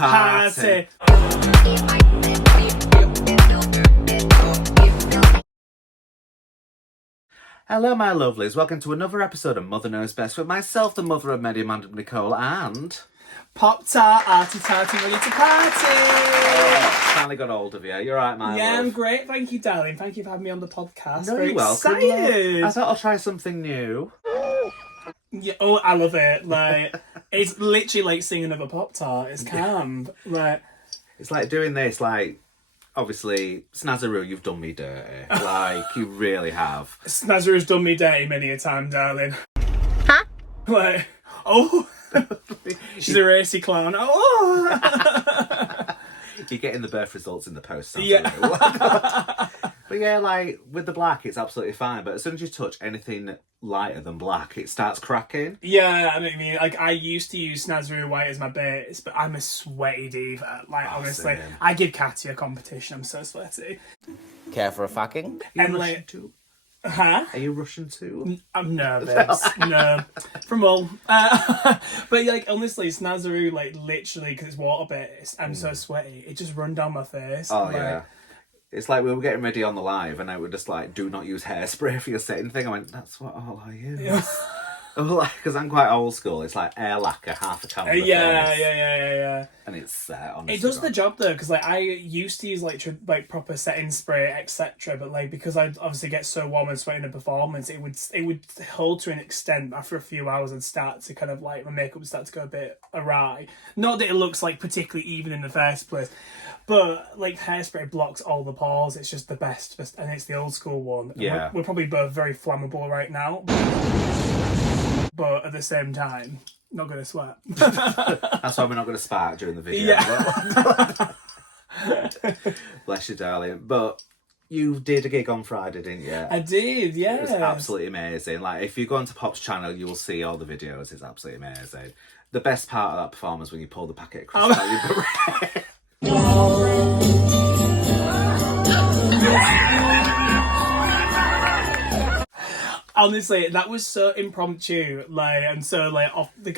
party. Hello, my lovelies. Welcome to another episode of Mother Knows Best with myself, the mother of Medium and Nikoal, and... Pop Tart, arty tarty, ready to party. Oh, finally got hold of you. You're right, my love. Yeah, I'm great. Thank you, darling. Thank you for having me on the podcast. No, Very you're welcome. excited. I thought I'll try something new. Yeah, oh, I love it. Like, it's literally like singing another Pop Tart. It's calm. Like, it's like doing this, like, obviously, Snazzaroo, you've done me dirty. Like, you really have. Snazzaroo's done me dirty many a time, darling. Huh? Like, oh, she's a racy clown. Oh. You're getting the birth results in the post, Snazzaroo. Yeah. But yeah, like, with the black, it's absolutely fine. But as soon as you touch anything lighter than black, it starts cracking. Yeah, I mean, like, I used to use Snazzaroo White as my base, but I'm a sweaty diva. Like, honestly, same. I give Catty a competition. I'm so sweaty. Care for a fucking? Are you And, Russian like- too? Huh? Are you Russian too? I'm nervous. No. From all. But, like, honestly, Snazzaroo, like, literally, because it's water-based, I'm so sweaty, it just run down my face. Oh, like, yeah. It's like we were getting ready on the live and I would just like, do not use hairspray for your setting thing. I went, that's what all I use. Yeah. Because I'm quite old school. It's like air lacquer, half a can of the Yeah. face. And it's set, honestly. It does the job though, because like I used to use like proper setting spray, etc. But like because I obviously get so warm and sweaty in a performance, it would hold to an extent. After a few hours, I'd start to kind of like my makeup would start to go a bit awry. Not that it looks like particularly even in the first place, but like hairspray blocks all the pores. It's just the best, and it's the old school one. And Yeah. we're probably both very flammable right now, but at the same time, not gonna sweat. That's why we're not going to spark during the video. Yeah. Bless you, darling. But you did a gig on Friday, didn't you? I did, yeah. It was absolutely amazing. Like, if you go onto Pop's channel, you will see all the videos. It's absolutely amazing. The best part of that performance when you pull the packet across your beret. Honestly, that was so impromptu, like, and so like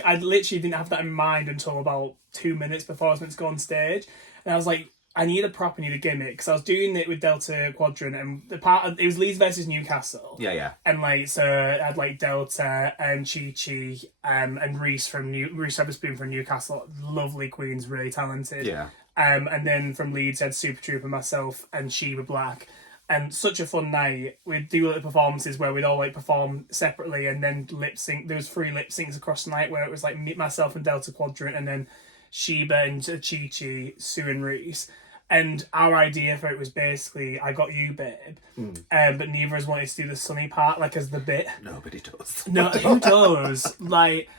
I literally didn't have that in mind until about 2 minutes before I was meant to go on stage, and I was like, I need a prop, I need a gimmick, because I was doing it with Delta Quadrant, and it was Leeds versus Newcastle. Yeah. And like, so I had like Delta and Chi Chi and Reese Weatherspoon from Newcastle, lovely queens, really talented. Yeah. And then from Leeds I had Super Trooper, myself, and Sheba Black. And such a fun night. We'd do little performances where we'd all like perform separately and then lip sync. There was 3 lip syncs across the night where it was like me, myself and Delta Quadrant, and then Sheba and Chi Chi, Sue and Reese. And our idea for it was basically, I got you, babe. But neither of us wanted to do the sunny part, like as the bit. Nobody does. No, who does? Like,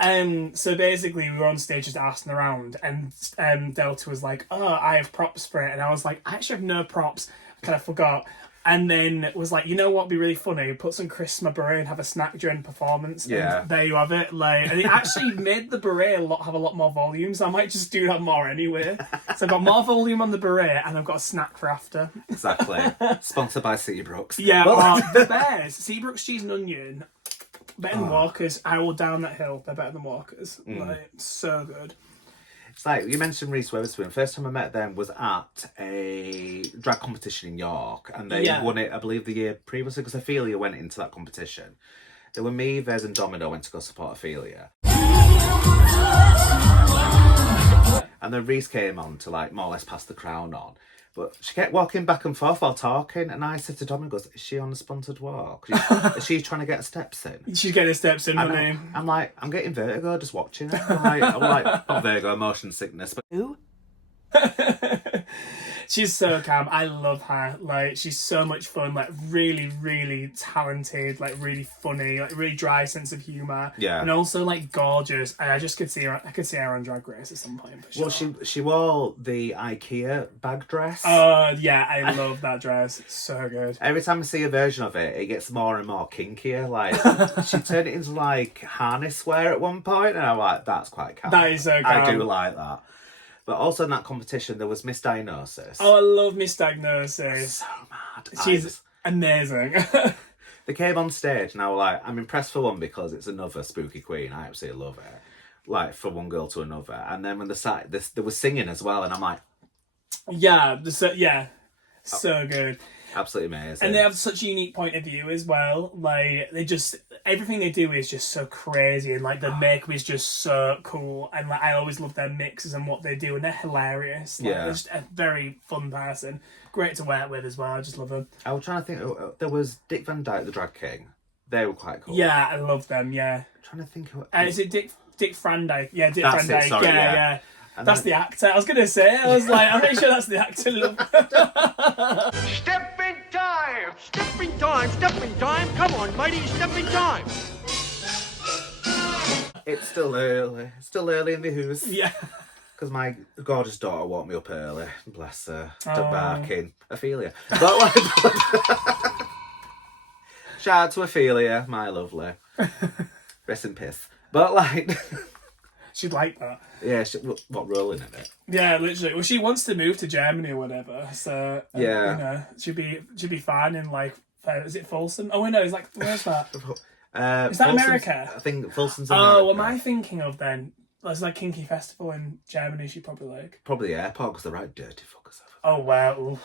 so basically we were on stage just arsing around, and Delta was like, oh, I have props for it. And I was like, I actually have no props. I kind of forgot. And then it was like, you know what would be really funny? Put some crisps in my beret and have a snack during the performance. Yeah. And there you have it. Like, and it actually made the beret have a lot more volume, so I might just do that more anyway. So I've got more volume on the beret and I've got a snack for after. Exactly. Sponsored by Seabrooks. Yeah, the best. Seabrooks cheese and onion. Better than Walkers. I will down that hill. They're better than Walkers. Like, so good. It's like, you mentioned Reese Weatherspoon. First time I met them was at a drag competition in York, and they won it, I believe, the year previously, because Ophelia went into that competition. There were me, Vez, and Domino went to go support Ophelia. And then Reese came on to, like, more or less pass the crown on. But she kept walking back and forth while talking, and I said to Domino, goes, is she on a sponsored walk? Is she trying to get her steps in? She's getting her steps in, honey. I'm like, I'm getting vertigo just watching her. I'm like, not vertigo, motion sickness, but who? She's so calm. I love her. Like, she's so much fun. Like, really, really talented. Like, really funny. Like, really dry sense of humour. Yeah. And also, like, gorgeous. And I just could see her. I could see her on Drag Race at some point. For sure. Well, she wore the IKEA bag dress. Oh, yeah. I love that dress. It's so good. Every time I see a version of it, it gets more and more kinkier. Like, she turned it into, like, harness wear at one point, and I'm like, that's quite calm. That is so I calm. do like that. But also in that competition, there was Misdiagnosis. Oh, I love Misdiagnosis. So mad. She's amazing. They came on stage and I was like, I'm impressed for one because it's another spooky queen. I absolutely love it. like from one girl to another, and then when they were singing as well, and I'm like, so good. Absolutely amazing. And they have such a unique point of view as well. Like, everything they do is just so crazy, and like the makeup is just so cool. And like, I always love their mixes and what they do, and they're hilarious. Like, they're just a very fun person. Great to work with as well. I just love them. I was trying to think. There was Dick Van Dyke, the drag king. They were quite cool. Yeah, I love them. Yeah. I'm trying to think. Is it Dick Van Dyke? Yeah, Dick That's Van Dyke. it, sorry, yeah. And that's the actor. I was going to say, I was like, I'm pretty sure that's the actor. Step in time! Step in time! Step in time! Come on, mighty, step in time! It's still early. It's still early in the house. Yeah. Because my gorgeous daughter woke me up early. Bless her. Stuck barking. Ophelia. But like, shout out to Ophelia, my lovely. Rest in peace. But like... She'd like that. Yeah, what rolling in it? Yeah, literally. Well, she wants to move to Germany or whatever, so yeah, you know, she'd be fine in like, is it Folsom? Oh, no, it's like, where's that? Is that America? I think Folsom's America. Oh, what am I thinking of then? There's like Kinky Festival in Germany. She probably like probably the airport because they're right dirty fuckers. Oh wow.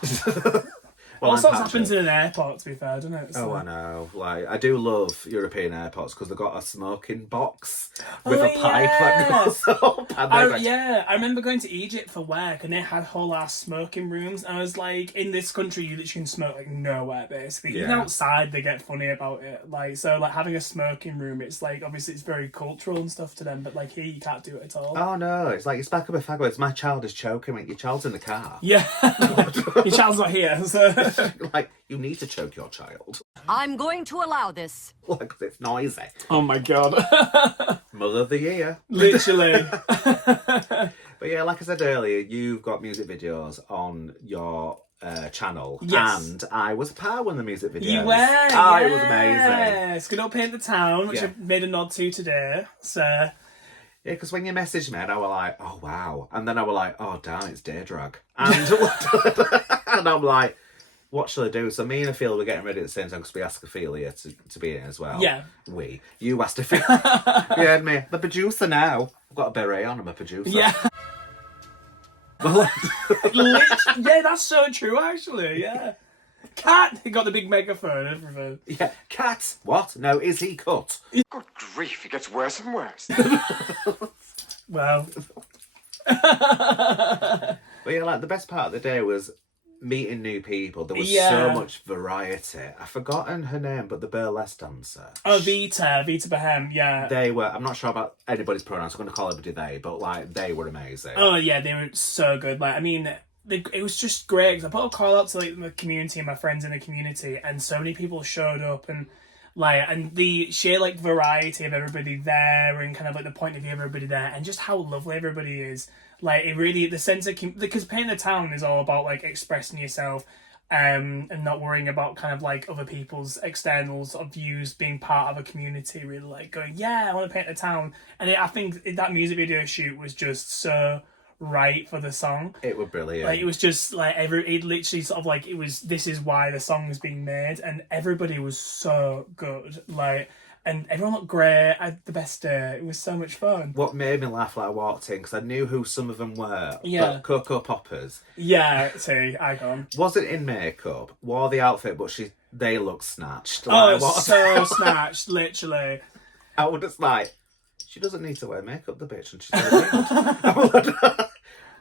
Well, all sorts happens in an airport, to be fair, doesn't it? So. Oh, I know. Like, I do love European airports because they've got a smoking box with a pipe that goes up. I remember going to Egypt for work and they had whole ass smoking rooms. And I was like, in this country, you literally can smoke like nowhere, basically. Even outside, they get funny about it. Like, so like having a smoking room, it's like obviously it's very cultural and stuff to them, but like here you can't do it at all. Oh no, it's like it's back up a fag. It's my child is choking me. Your child's in the car. Yeah, your child's not here. So. Like, you need to choke your child. I'm going to allow this. Like, it's noisy. Oh my god. Mother of the year. Literally. But yeah, like I said earlier, you've got music videos on your channel. Yes. And I was part of one of the music videos. You were, It was amazing. It's Good Old Paint the Town, which I've made a nod to today. So... Yeah, because when you messaged me, I was like, oh wow. And then I was like, oh damn, it's day drag. And, and I'm like... What shall I do? So me and Ophelia were getting ready at the same time because we asked Ophelia to be in as well. Yeah. You asked Ophelia. You heard me. The producer now. I've got a beret on, I'm a producer. Yeah. Yeah, that's so true actually, yeah. Cat, he got the big megaphone and everything. Yeah, Cat. What? No, is he cut? Good grief, it gets worse and worse. Well. But yeah, like the best part of the day was meeting new people. There was so much variety. I've forgotten her name, but the burlesque dancer. Oh, Vita Bahem, yeah. They were, I'm not sure about anybody's pronouns, I'm going to call everybody they, but like, they were amazing. Oh yeah, they were so good. Like, I mean, it was just great, because I put a call out to like the community and my friends in the community, and so many people showed up, and like, and the sheer like variety of everybody there, and kind of like the point of view of everybody there, and just how lovely everybody is. Like, it really, the sense of, because Paint the Town is all about, like, expressing yourself and not worrying about kind of, like, other people's external sort of views, being part of a community, really, like, going, yeah, I want to paint the town. And I think that music video shoot was just so right for the song. It was brilliant. Like, it was just, like, it literally sort of, like, it was, this is why the song was being made, and everybody was so good. Like... And everyone looked great. I had the best day. It was so much fun. What made me laugh like I walked in, because I knew who some of them were. Yeah. Cocoa Poppers. Yeah, too. Icon. Wasn't in makeup, wore the outfit, but they looked snatched. Like, so snatched, literally. I was just like, she doesn't need to wear makeup, the bitch, and she's very good.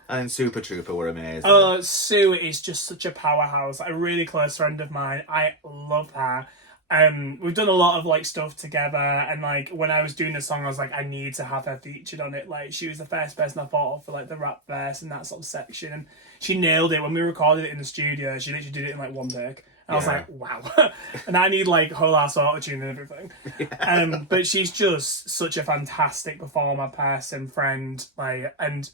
And Super Trooper were amazing. Oh, Sue is just such a powerhouse. A really close friend of mine. I love her. We've done a lot of like stuff together, and like when I was doing the song I was like, I need to have her featured on it. Like, she was the first person I thought of for like the rap verse and that sort of section, and she nailed it. When we recorded it in the studio, she literally did it in like one take. I was like, wow. And I need like whole ass auto-tune and everything. Yeah. But she's just such a fantastic performer, person, friend, like, and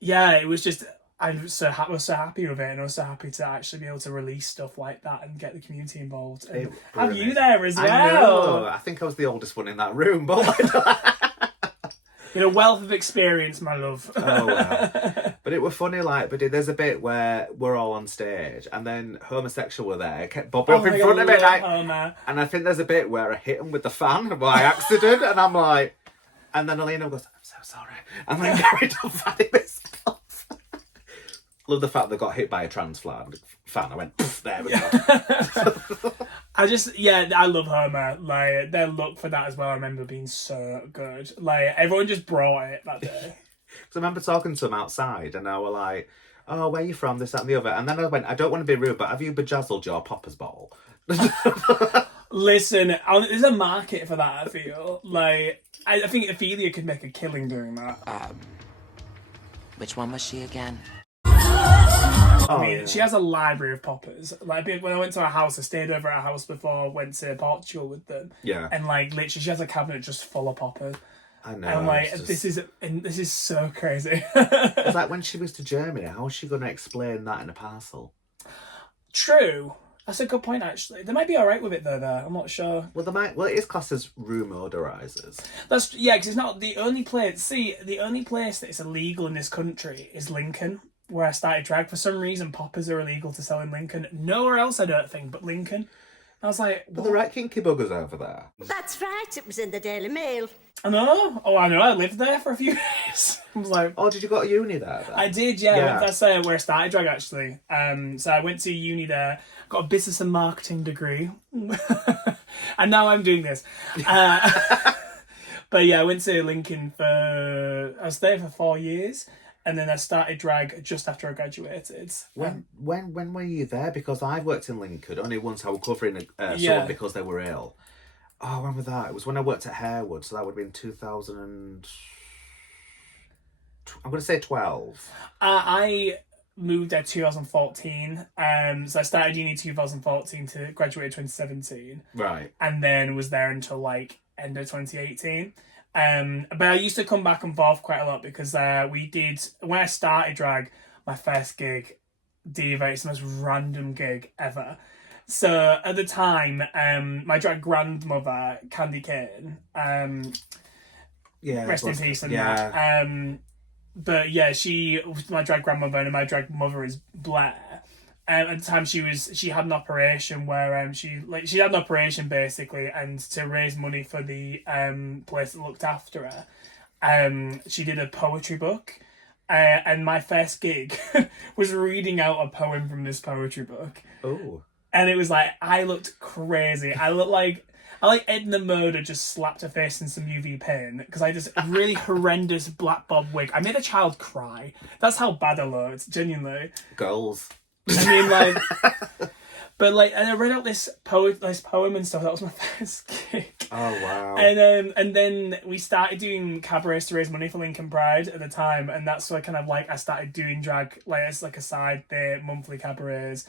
yeah, it was just, I was so happy with it, and I was so happy to actually be able to release stuff like that and get the community involved. And have you there as well. I know. I think I was the oldest one in that room, but you know, wealth of experience, my love. Oh wow. But it was funny, like, but there's a bit where we're all on stage, and then Homosexual were there, kept bobbing up in front of me, and I think there's a bit where I hit him with the fan by accident, and I'm like, And then Elena goes, I'm so sorry. And then carried on fanning myself. Love the fact they got hit by a trans fan. I went, there we go. I love Homer. Like, their look for that as well, I remember being so good. Like, everyone just brought it that day. Because I remember talking to them outside and I were like, oh, where are you from, this, that and the other. And then I went, I don't want to be rude, but have you bejazzled your Popper's ball? Listen, there's a market for that, I feel. Like, I think Ophelia could make a killing doing that. Which one was she again? I mean, she has a library of poppers. Like, when I went to her house, I stayed over at her house before I went to Portugal with them. Yeah. And, like, literally, she has a cabinet just full of poppers. I know. And I'm like, this is so crazy. It's like when she was to Germany, how is she going to explain that in a parcel? True. That's a good point, actually. They might be all right with it, though. I'm not sure. Well, it is classed as room odorizers. Because it's not the only place. See, the only place that is illegal in this country is Lincoln, where I started drag. For some reason, poppers are illegal to sell in Lincoln. Nowhere else, I don't think, but Lincoln. I was like, what? But the right kinky buggers over there. That's right, it was in the Daily Mail. I know. Oh, I know. I lived there for a few years. I was like, oh, did you go to uni there then? I did, yeah. That's where I started drag, actually. So I went to uni there, got a business and marketing degree, and now I'm doing this. But yeah, I went to Lincoln I was there for 4 years. And then I started drag just after I graduated. When were you there? Because I've worked in Lincoln only once. I was covering someone because they were ill. Oh, when was that? It was when I worked at Harewood, so that would have been 2000 and... I'm going to say 12. I moved there 2014. So I started uni 2014 to graduate 2017. Right. And then was there until like end of 2018. But I used to come back and forth quite a lot because when I started drag, my first gig, Diva, it's the most random gig ever. So at the time, my drag grandmother, Candy Kane, rest in peace and that. But yeah, she was my drag grandmother and my drag mother is Blair. At the time, she had an operation where she had an operation basically, and to raise money for the place that looked after her, she did a poetry book, and my first gig was reading out a poem from this poetry book. Oh, and it was like I looked crazy. I like Edna Moda just slapped her face in some UV paint because I had this really horrendous black bob wig. I made a child cry. That's how bad I looked, genuinely. Goals. I mean, like, but like, and I read out this poem and stuff. That was my first gig. Oh wow! And then we started doing cabarets to raise money for Lincoln Pride at the time, and that's why I started doing drag like as like a side bit, monthly cabarets.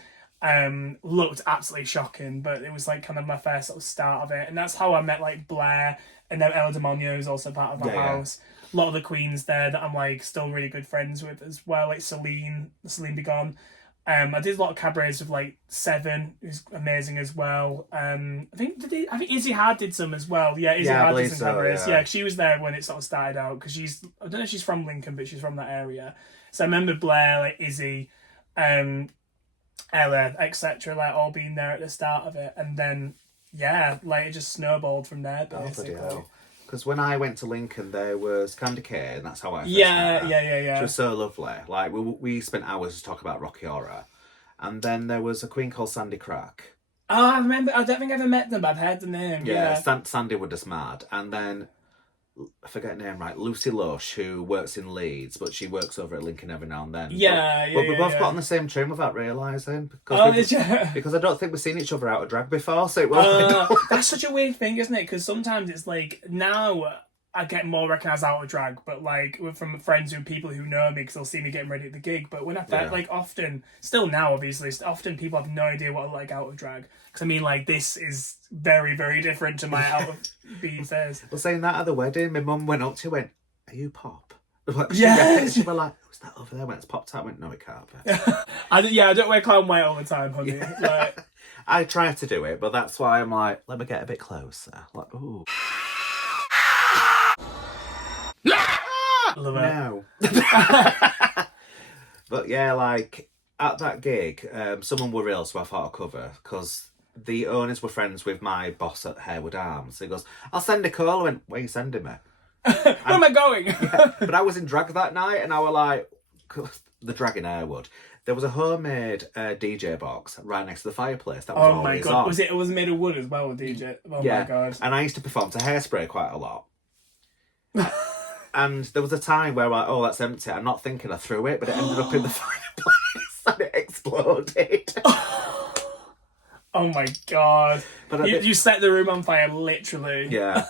Looked absolutely shocking, but it was like kind of my first sort of start of it, and that's how I met like Blair, and then Ella Demonio is also part of our house. A lot of the queens there that I'm like still really good friends with as well, like Celine Begone. I did a lot of cabarets with like Seven, who's amazing as well. I think Izzy Hard did some as well. Yeah, Izzy Hard did some cabarets. Yeah, she was there when it sort of started out because I don't know if she's from Lincoln, but she's from that area. So I remember Blair, like Izzy, Ella, etc., like all being there at the start of it, and then like it just snowballed from there basically. Because when I went to Lincoln, there was Candy K, and that's how I first met her. Yeah. She was so lovely. Like, we spent hours to talk about Rocky Horror. And then there was a queen called Sandy Crack. Oh, I remember. I don't think I've ever met them, but I've heard the name. Yeah. Sandy was just mad. And then, I forget her name right, Lucy Lush, who works in Leeds, but she works over at Lincoln every now and then. But we both got on the same train without realising. Because I don't think we've seen each other out of drag before, so it was that's such a weird thing, isn't it? Because sometimes it's like, now I get more recognised out of drag, but like from friends and people who know me because they'll see me getting ready at the gig. But when I felt like often, still now obviously, often people have no idea what I like out of drag. Because I mean, like, this is very, very different to my out of beat phase. Well, saying that at the wedding, my mum went up to her and went, "Are you Pop?" She were like, "Who's that over there?" When it's Pop Tart, I went, "No, it can't be." I don't wear clown white all the time, honey. Yeah. Like, I try to do it, but that's why I'm like, let me get a bit closer. Like, ooh. Love it. No. But yeah, like, at that gig, someone were ill, so I thought I'd cover, because the owners were friends with my boss at Harewood Arms. So he goes, "I'll send Nikoal." I went, "Where are you sending me?" Where am I going? But I was in drag that night, and I was like, the drag in Airwood. There was a homemade DJ box right next to the fireplace. That was Oh my always god! on. Was it made of wood as well, with DJ? Oh Yeah. my god! And I used to perform to Hairspray quite a lot. And there was a time where like, oh, that's empty. I'm not thinking I threw it, but it ended up in the fireplace and it exploded. Oh my god! But You set the room on fire, literally. Yeah.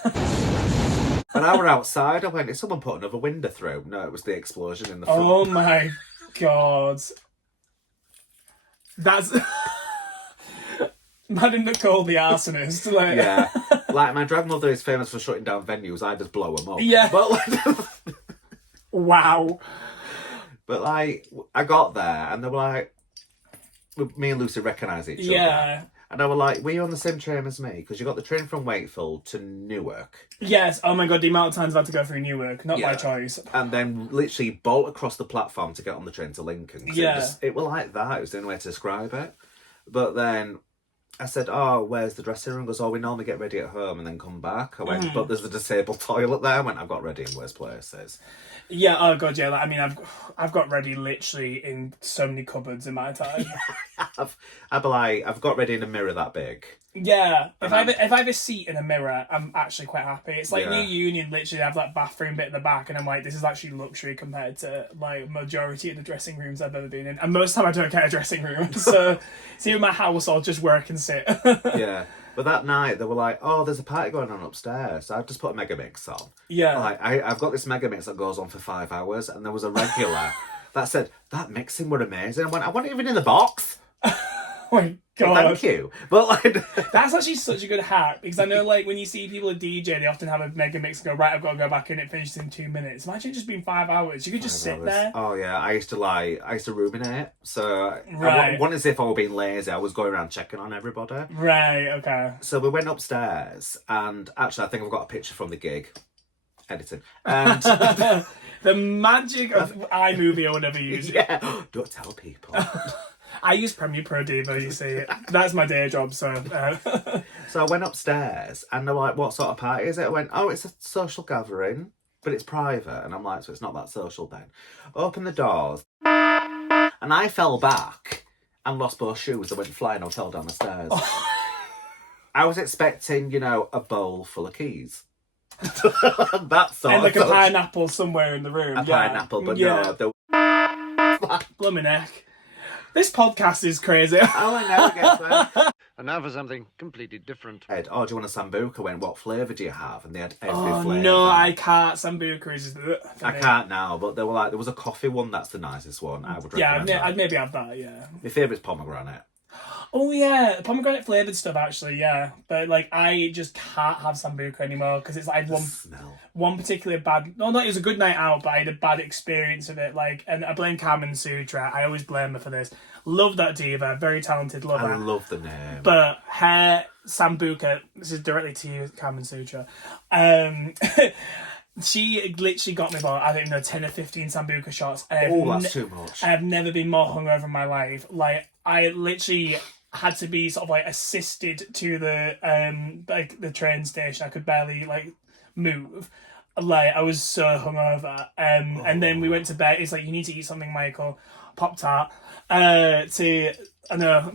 And I were outside. I went, did someone put another window through? No, it was the explosion in the front. Oh my god! That's Madam Nikoal the arsonist. Like... Yeah. Like, my drag mother is famous for shutting down venues. I just blow them up. Yeah. But like, wow. but like, I got there and they were like, me and Lucy recognise each other. Yeah. And I were like, were you on the same train as me? Because you got the train from Wakefield to Newark. Yes. Oh my god, the amount of times I've had to go through Newark, not by choice. And then literally bolt across the platform to get on the train to Lincoln. Yeah. It was like that. It was the only way to describe it. But then I said, oh, where's the dressing room? He goes, oh, we normally get ready at home and then come back. I went, but there's a disabled toilet there. I went, I've got ready in worse places. Yeah, oh god, yeah. Like, I mean, I've got ready literally in so many cupboards in my time. I'd be like, I've got ready in a mirror that big. Yeah, if I have a seat in a mirror, I'm actually quite happy. It's like Yeah. New Union, literally have that bathroom bit at the back, and I'm like, this is actually luxury compared to like majority of the dressing rooms I've ever been in. And most of the time, I don't get a dressing room, so see, in my house, I'll just work and sit. Yeah. But that night, they were like, oh, there's a party going on upstairs. So I just put a mega mix on. Yeah. Like, I've got this mega mix that goes on for 5 hours, and there was a regular that said, that mixing were amazing. I went, I wasn't even in the box. Oh my god. Thank you. But like, That's actually such a good hack, because I know like when you see people at DJ, they often have a mega mix and go, right, I've got to go back in, it finishes in 2 minutes. Imagine it just being 5 hours. You could just sit there. Oh yeah, I used to ruminate. So Right. I wasn't as if I were being lazy. I was going around checking on everybody. Right, okay. So we went upstairs, and actually I think I've got a picture from the gig. Editing. And The magic of iMovie or whatever you use. yeah, don't tell people. I use Premiere Pro Diva, you see. That's my day job, so... So I went upstairs, and they're like, what sort of party is it? I went, oh, it's a social gathering, but it's private. And I'm like, so it's not that social then. Open the doors, and I fell back and lost both shoes. I went flying and fell down the stairs. I was expecting, a bowl full of keys. That's sort and like of a pineapple somewhere in the room. a pineapple, but no. Blow my neck. This podcast is crazy. Oh, I know, I guess so. And now for something completely different. Said, oh, do you want a sambuca? I went, what flavour do you have? And they had every Oh flavour. no, I can't. Sambuca is just... I can't now, but they were like, there was a coffee one that's the nicest one. I would Yeah, recommend that. I'd maybe have that, yeah. My favourite's pomegranate. Oh yeah, pomegranate flavoured stuff actually, yeah. But like, I just can't have Sambuca anymore, because it's like Smell. one particular bad... No, it was a good night out, but I had a bad experience of it. Like, and I blame Carmen Sutra. I always blame her for this. Love that diva, very talented, love her. I love the name. But her Sambuca, this is directly to you, Carmen Sutra. She literally got me about, I don't know, 10 or 15 Sambuca shots. That's too much. I have never been more hungover in my life. Like, I literally had to be sort of like assisted to the train station. I could barely like move. Like, I was so hungover. And then we went to bed. It's like, you need to eat something, Michael. Pop Tart. I know.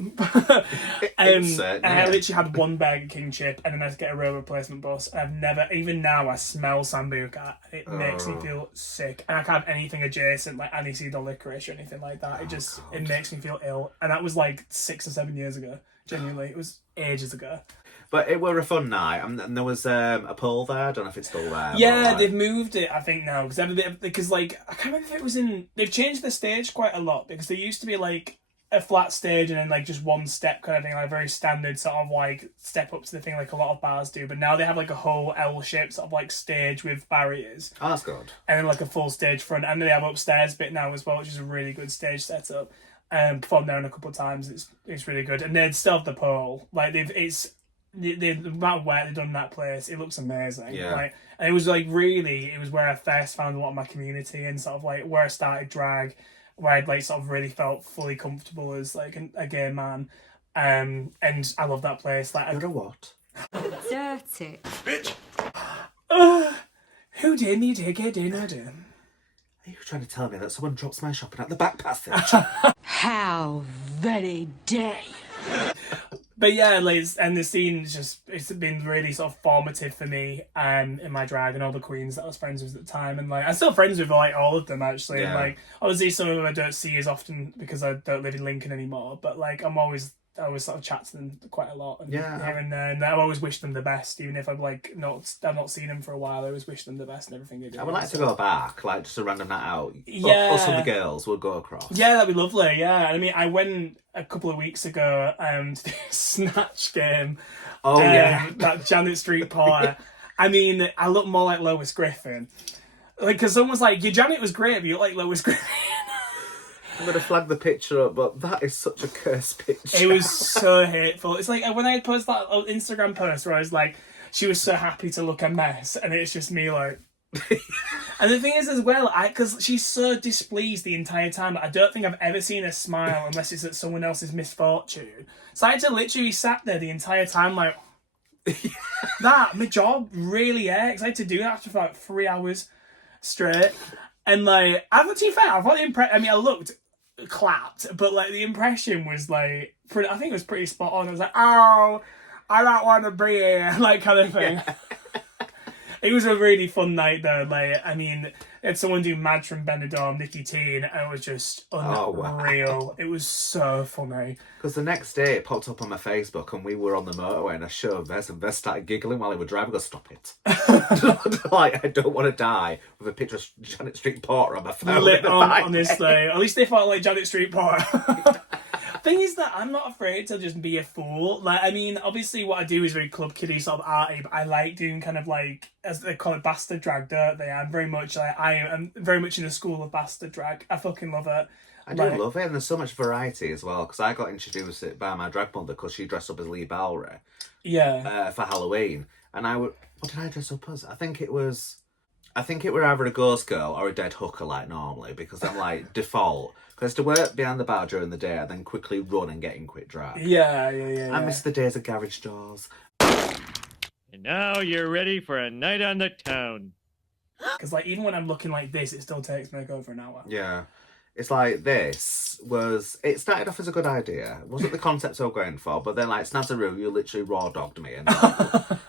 And I literally had one Burger King chip, and then I had to get a row replacement bus. I've never, even now, I smell Sambuca. It makes me feel sick. And I can't have anything adjacent, like aniseed or licorice or anything like that. It makes me feel ill. And that was like 6 or 7 years ago. Genuinely. It was ages ago. But it were a fun night, and there was a pool there. I don't know if it's still there. Yeah, they've moved it, I think, now. Because I can't remember if it was in... They've changed the stage quite a lot, because there used to be, like, a flat stage and then, like, just one step kind of thing, like, very standard sort of, like, step up to the thing like a lot of bars do. But now they have, like, a whole L-shaped sort of, like, stage with barriers. Oh, that's good. And then, like, a full stage front. And they have upstairs bit now as well, which is a really good stage setup. Performed there a couple of times. It's really good. And they still have the pole. Like, the amount of work they've done in that place, it looks amazing. Yeah. Like, and it was like really, it was where I first found a lot of my community, and sort of like where I started drag, where I'd like sort of really felt fully comfortable as like a gay man. And I love that place. Like, You're a what? Dirty. Who did me dig it in a din? Are you trying to tell me that someone drops my shopping at the back passage? How very dare you. But yeah, like, and the scene is just, it's been really sort of formative for me in my drag and all the queens that I was friends with at the time. And like, I'm still friends with like all of them actually. Yeah. And like, obviously some of them I don't see as often because I don't live in Lincoln anymore. But like, I always sort of chat to them quite a lot. And Yeah. here and there. And I always wish them the best, even if I've not seen them for a while. I always wish them the best and everything they do. I would like to go back, like just a random night out. Yeah. Us and the girls will go across. Yeah, that'd be lovely. Yeah, I mean, I went a couple of weeks ago to the Snatch game. Oh, yeah. That Janet Street Porter. I mean, I look more like Lois Griffin. Like, because someone was like, your Janet was great, but you look like Lois Griffin. I'm going to flag the picture up, but that is such a cursed picture. It was so hateful. It's like when I posted that Instagram post where I was like, she was so happy to look a mess, and it's just me like... And the thing is as well, because she's so displeased the entire time, I don't think I've ever seen her smile unless it's at someone else's misfortune. So I had to literally sat there the entire time like... my jaw really aches. I had to do that for like 3 hours straight. And like, to be fair, I thought I looked clapped, but like the impression was like, I think it was pretty spot on. I was like, oh, I don't want to be here, like kind of thing. Yeah. It was a really fun night though. Like, I mean, had someone do Madge from Benidorm, Nikki T, and it was just unreal. Wow. It was so funny. Because the next day it popped up on my Facebook and we were on the motorway and I showed Vez and Vez started giggling while he was driving. I go, stop it. Like, I don't want to die with a picture of Janet Street Porter on my phone. Honestly. At least they felt like Janet Street Porter. Thing is that I'm not afraid to just be a fool. Like, I mean, obviously what I do is very club kiddie sort of arty, but I like doing kind of like, as they call it, bastard drag, don't they? I'm very much like, I'm very much in the school of bastard drag. I fucking love it. I do love it, and there's so much variety as well, because I got introduced it by my drag mother because she dressed up as Lee Bowery. Yeah. For Halloween. And what did I dress up as? I think it were either a ghost girl or a dead hooker like normally, because I'm like default. Because to work behind the bar during the day and then quickly run and get in quick drag. Yeah. I miss the days of garage doors. And now you're ready for a night on the town. Because like even when I'm looking like this, it still takes me like over an hour. Yeah. It's like it started off as a good idea. It wasn't the concept I was going for, but then like Snazaroo, you literally raw dogged me.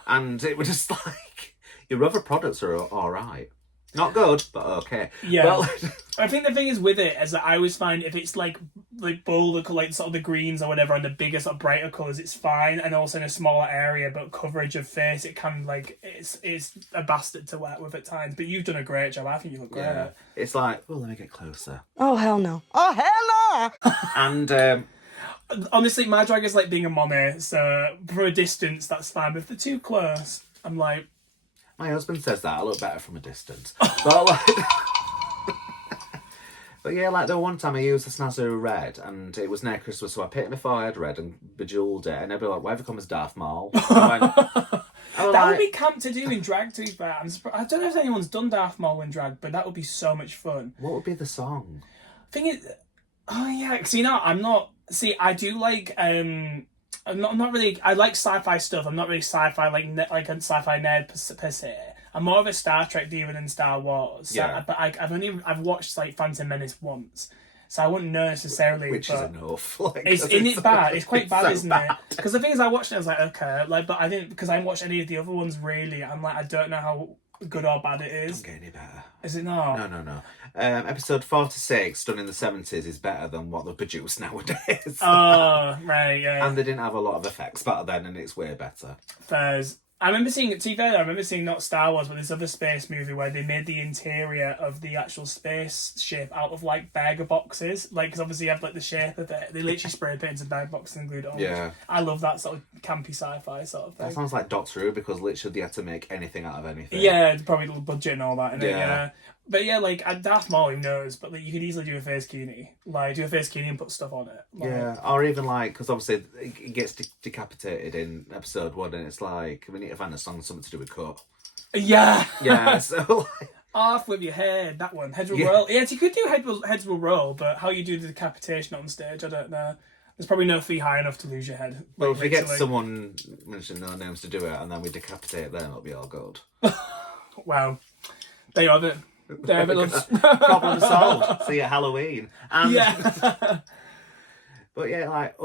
And it was just like, your other products are alright. Not good, but okay. Yeah. Well, I think the thing is with it is that I always find if it's like bolder, like sort of the greens or whatever, and the bigger sort of brighter colours, it's fine. And also in a smaller area, but coverage of face, it can like it's a bastard to work with at times. But you've done a great job. I think you look great. yeah. It's like, oh, let me get closer. Oh, hell no. Oh, hell no! And honestly, my drag is like being a mommy, so from a distance, that's fine. But if they're too close, I'm like... My husband says that I look better from a distance. But like, but yeah, like the one time I used the Snazoo red and it was near Christmas, so I painted my forehead red and bejeweled it, and they'd be like, "Why have you come as Darth Maul?" That would be camp to do in drag, to be fair. I don't know if anyone's done Darth Maul in drag, but that would be so much fun. What would be the song? Thing is, oh yeah, because I'm not. See, I do like I'm not really. I like sci-fi stuff. I'm not really sci-fi like a sci-fi nerd per se. I'm more of a Star Trek diva than Star Wars. Yeah. But I've watched like Phantom Menace once, so I wouldn't know necessarily. Which is enough. Like, it's bad. It's quite bad, so isn't it? Because the thing is, I watched it. I was like, okay, like, but I didn't because I haven't watched any of the other ones really. I'm like, I don't know how good or bad it is. Don't get any better. Is it not? No. Episode 46, done in the 70s, is better than what they produce nowadays. Oh, right, yeah. And they didn't have a lot of effects back then, and it's way better. Fairs. I remember seeing it, to be fair, I remember seeing not Star Wars, but this other space movie where they made the interior of the actual spaceship out of, like, burger boxes. Like, because obviously you have, like, the shape of it. They literally spray painted burger boxes and glued it on. Yeah. I love that sort of campy sci-fi sort of thing. That sounds like Doctor Who, because literally they had to make anything out of anything. Yeah, probably a little budget and all that, innit? Yeah. Yeah. But yeah, like, Darth Maul, who knows, but like, you could easily do a face kini. Like, do a face kini and put stuff on it. Like, Yeah, or even like, because obviously it gets decapitated in episode 1, and it's like, we need to find a song something to do with cut. Yeah! Yeah, so like... Off with your head, that one. Heads will roll. Yes, you could do heads will roll, but how you do the decapitation on stage, I don't know. There's probably no fee high enough to lose your head. Well, if we get someone mentioning no names to do it, and then we decapitate them, it'll be all good. Wow. They have it. They have it. Loves. Problem solved. See you at Halloween. And, Yeah. But yeah, like,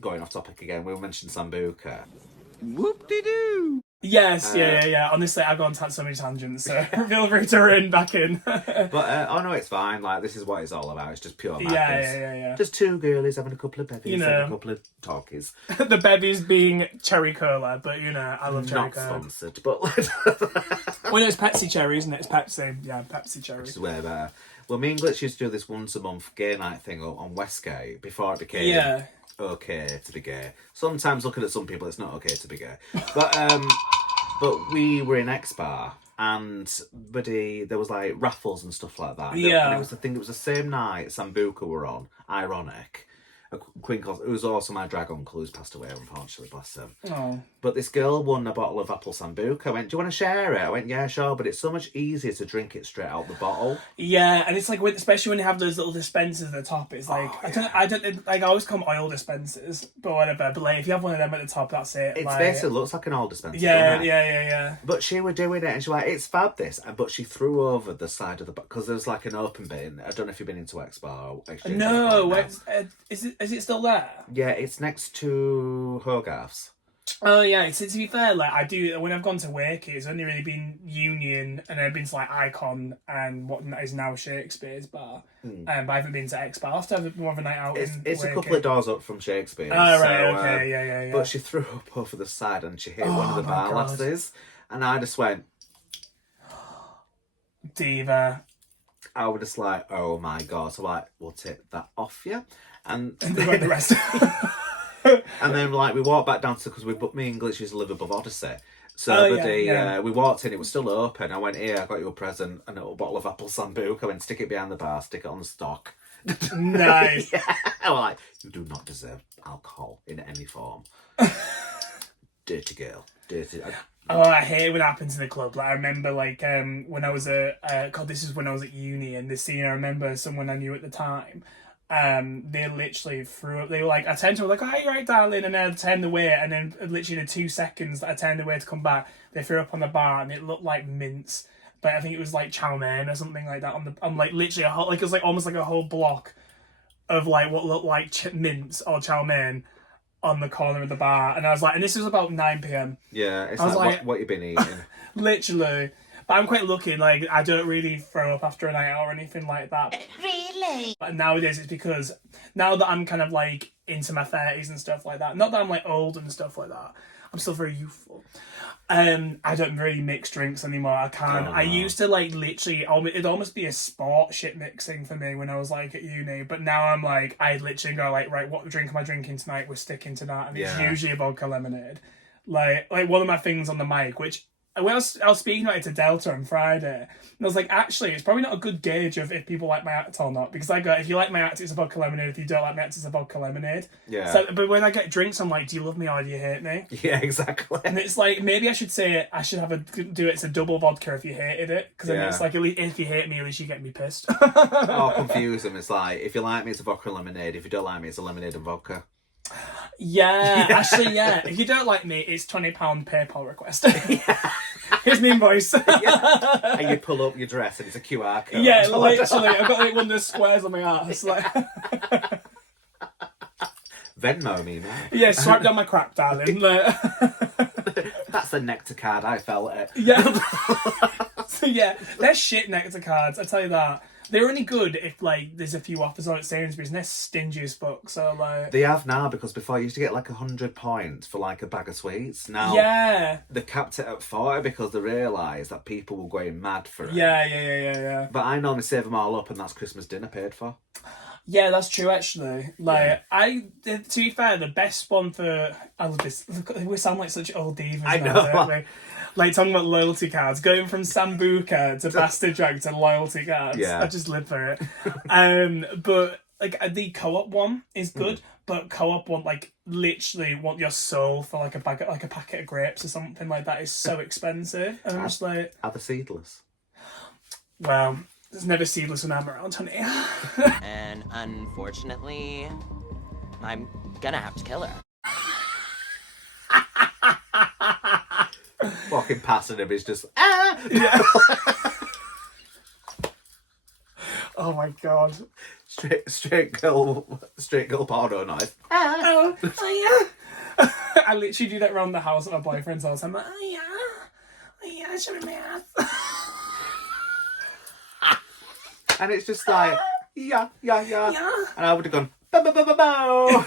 going off topic again, we mentioned Sambuca. Whoop-de-doo. Yes, yeah. Honestly, I've gone on so many tangents, so feel free to run back in. But, no, it's fine. Like, this is what it's all about. It's just pure madness. Yeah. Just two girlies having a couple of bevies, having a couple of talkies. The bevies being cherry cola, but I love cherry Not cola. sponsored, but... Well, it's Pepsi cherry, isn't it? It's Pepsi. Yeah, Pepsi cherry. Which is way better. Well, me and Glitch used to do this once a month gay night thing on Westgate before it became okay to be gay. Sometimes looking at some people, it's not okay to be gay. But we were in X Bar and there was like raffles and stuff like that. Yeah. And it was the same night Sambuca were on. Ironic. A queen called, it was also my drag uncle who's passed away, unfortunately, bless him. Oh. But this girl won a bottle of apple sambuca. I went, do you want to share it? I went, yeah, sure, but it's so much easier to drink it straight out the bottle. Yeah, and it's like, especially when you have those little dispensers at the top, it's like, I don't, like, I always call them oil dispensers, but whatever. But like, if you have one of them at the top, that's it. It like, basically looks like an oil dispenser. Yeah. But she was doing it, and she was like, it's fab this. But she threw over the side of the bottle, because there was like an open bin. I don't know if you've been into X Bar or Exchange. No, is it still there? Yeah, it's next to Hogarth's. Oh yeah, so to be fair, like I do when I've gone to work, it's only really been Union, and I've been to like Icon and what is now Shakespeare's bar. But I haven't been to X Bar. I'll have to have more of a night out. It's a couple of doors up from Shakespeare's. Oh right, okay, yeah. But she threw up over the side and she hit one of the bar lasses, and I just went, diva. I was just like, oh my god. So like, we'll take that off you. And they got the rest. And then like we walked back down to, because me and Glitch used to live above Odyssey. So we walked in, it was still open. I went, here, I got you a present, a little bottle of apple sambuca. I went, stick it behind the bar, stick it on the stock. Nice. Yeah. I was like, you do not deserve alcohol in any form. Dirty girl. Dirty. Oh, I hate when it happens in the club. Like I remember, like when I was this is when I was at uni, and this scene I remember someone I knew at the time. They literally threw up. They were like, I turned to her like, "Oh, you're right, darling," and then I turned away, and then literally in the 2 seconds that I turned away to come back, they threw up on the bar, and it looked like mince. But I think it was like chow mein or something like that on like literally a whole, like it was like almost like a whole block of like what looked like mince or chow mein on the corner of the bar, and I was like, and this was about 9 p.m. Yeah, it's like what you've been eating. Literally. But I'm quite lucky, like, I don't really throw up after a night out or anything like that. Really? But nowadays it's because, now that I'm kind of, like, into my 30s and stuff like that, not that I'm, like, old and stuff like that, I'm still very youthful. I don't really mix drinks anymore, I can't. Oh, no. I used to, like, literally, it'd almost be a sport shit mixing for me when I was, like, at uni, but now I'm, like, I literally go, like, right, what drink am I drinking tonight? We're sticking to that, and it's usually a vodka lemonade. Like one of my things on the mic, which... When I was speaking about it to Delta on Friday, and I was like, actually, it's probably not a good gauge of if people like my act or not, because I go, if you like my act, it's a vodka lemonade. If you don't like my act, it's a vodka lemonade. Yeah. So, but when I get drinks, I'm like, do you love me or do you hate me? Yeah, exactly. And it's like, maybe I should say I should do it. It's a double vodka if you hated it, because then it's like, at least, if you hate me, at least you get me pissed. Oh, confuse them. It's like, if you like me, it's a vodka lemonade. If you don't like me, it's a lemonade and vodka. Yeah, actually, yeah. If you don't like me, it's £20 PayPal request. Here's my invoice. And you pull up your dress and it's a QR code. Yeah, literally. I've got like one of those squares on my ass. Like... Venmo me, man. Yeah, swipe down my crap, darling. That's the nectar card. I felt it. Yeah. So yeah, they're shit nectar cards, I tell you that. They're only good if like there's a few offers on at Sainsbury's, and they're stingy as fuck. So like they have now, because before you used to get like 100 points for like a bag of sweets. Now they capped it at 40 because they realised that people were going mad for it. Yeah. But I normally save them all up, and that's Christmas dinner paid for. Yeah, that's true actually. Like to be fair, the best one for I love this. We sound like such old divas. I know. Now, don't we? Like talking about loyalty cards, going from Sambuca to Bastard Drag to loyalty cards. Yeah. I just live for it. But like the co-op one is good, but co-op one like literally want your soul for like a packet of grapes or something like that is so expensive. And I'm just like, are they seedless? Well, there's never seedless when I'm around, honey. And unfortunately, I'm gonna have to kill her. Walking past him is just Yeah. Oh my god. Straight girl porno knife. Oh yeah. I literally do that around the house at my boyfriend's house. I'm like, oh yeah, show me my ass. And it's just like, yeah. Yeah. And I would have gone, bow.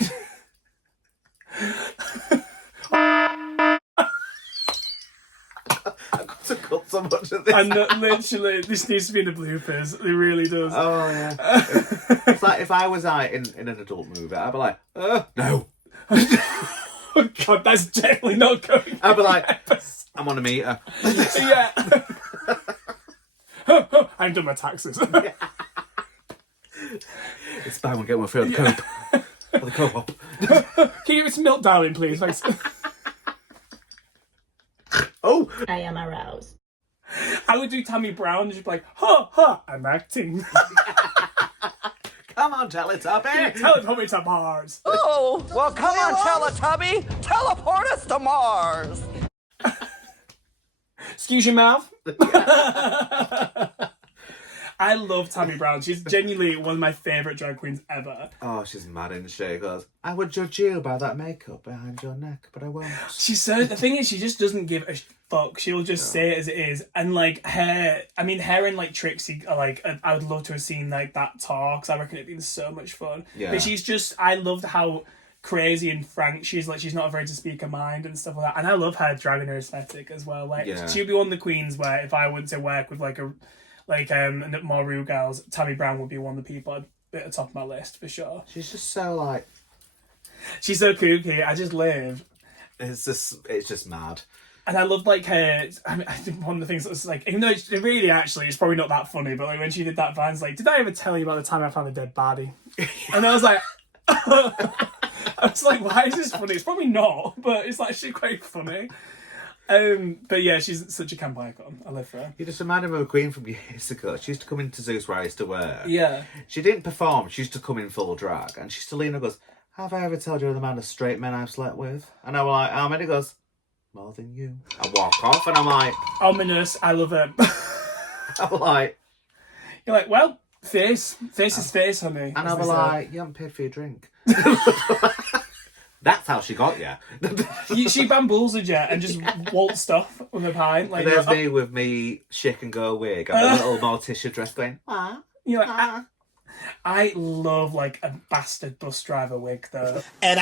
I've got to cut so much of this. And literally, this needs to be in the bloopers. It really does. Oh yeah. It's like if I was in an adult movie, I'd be like, no. Oh god, that's definitely not going. I'd be like, I'm on a meter. Yeah. I've done my taxes. It's buy one get one free on the Coop. Or the Co-op. Can you give me some milk, darling, please? Thanks. Oh. I am aroused. I would do Tammy Brown and she'd be like, ha, I'm acting. Come on, Teletubby. Teletubby to Mars. Oh, well, come on, Teletubby. Teleport us to Mars. Excuse your mouth. I love Tammy Brown. She's genuinely one of my favourite drag queens ever. Oh, she's mad, isn't she? She goes, I would judge you by that makeup behind your neck, but I won't. She said, the thing is, she just doesn't give a fuck. She'll just say it as it is. And like her and like Trixie are like, I would love to have seen like that talk, because I reckon it'd been so much fun. Yeah. But she's just, I loved how crazy and frank she's. Like, she's not afraid to speak her mind and stuff like that. And I love her drag and her aesthetic as well. Like, she'd be one of the queens where if I went to work with like more Rue girls, Tammy Brown would be one of the people I'd be at the top of my list for sure. She's just so like, she's so kooky. I just live. It's just mad. And I love like her. I mean, I think one of the things that was like, even though it really actually it's probably not that funny, but like when she did that Vine's like, did I ever tell you about the time I found a dead body? And I was like, I was like, why is this funny? It's probably not, but it's actually quite funny. But yeah, she's such a camp icon. I live for her. You just reminded me of a queen from years ago. She used to come into Zeus where I used to work. Yeah. She didn't perform. She used to come in full drag. And she used to lean and goes, have I ever told you the amount of straight men I've slept with? And I was like, how many? Goes, more than you. I walk off and I'm like... Ominous. I love it. I'm like... You're like, well, face is face, honey. And I was like, you haven't paid for your drink. That's how she got you. She bamboozled you and just waltzed off with a pint. Like, there's me with me shake and go wig and a little Morticia dress going, you're like, I love like a bastard bus driver wig though. And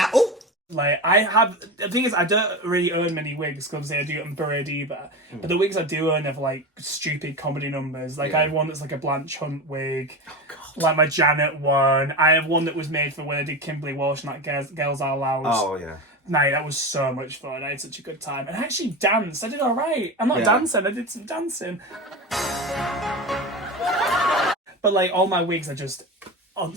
The thing is, I don't really own many wigs because I do it on Beret Diva. But the wigs I do own have like stupid comedy numbers. Like I have one that's like a Blanche Hunt wig. Oh god. Like my Janet one. I have one that was made for when I did Kimberly Walsh and that Girls Are Loud. oh yeah. Nah, that was so much fun. I had such a good time. And I actually danced. I did alright. I'm not dancing, I did some dancing. But like all my wigs are just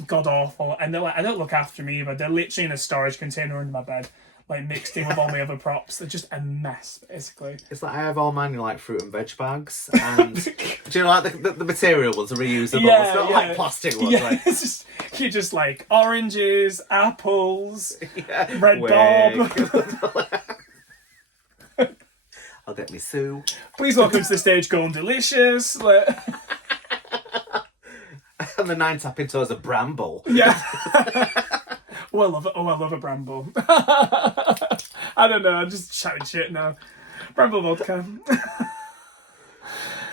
god awful, and they're like, I don't look after them either. They're literally in a storage container under my bed, like mixed in with all my other props. They're just a mess, basically. It's like I have all mine in like fruit and veg bags, and do you know like the material ones are reusable? Yeah, it's not like plastic ones. Yeah, Like... it's just you're just like oranges, apples, red Wig. Bob. I'll get me Sue. Please welcome to the stage, Golden Delicious. Like... And the 9 tapping toes a bramble. Yeah. Oh, I love it. Oh, I love a bramble. I don't know. I'm just chatting shit now. Bramble vodka.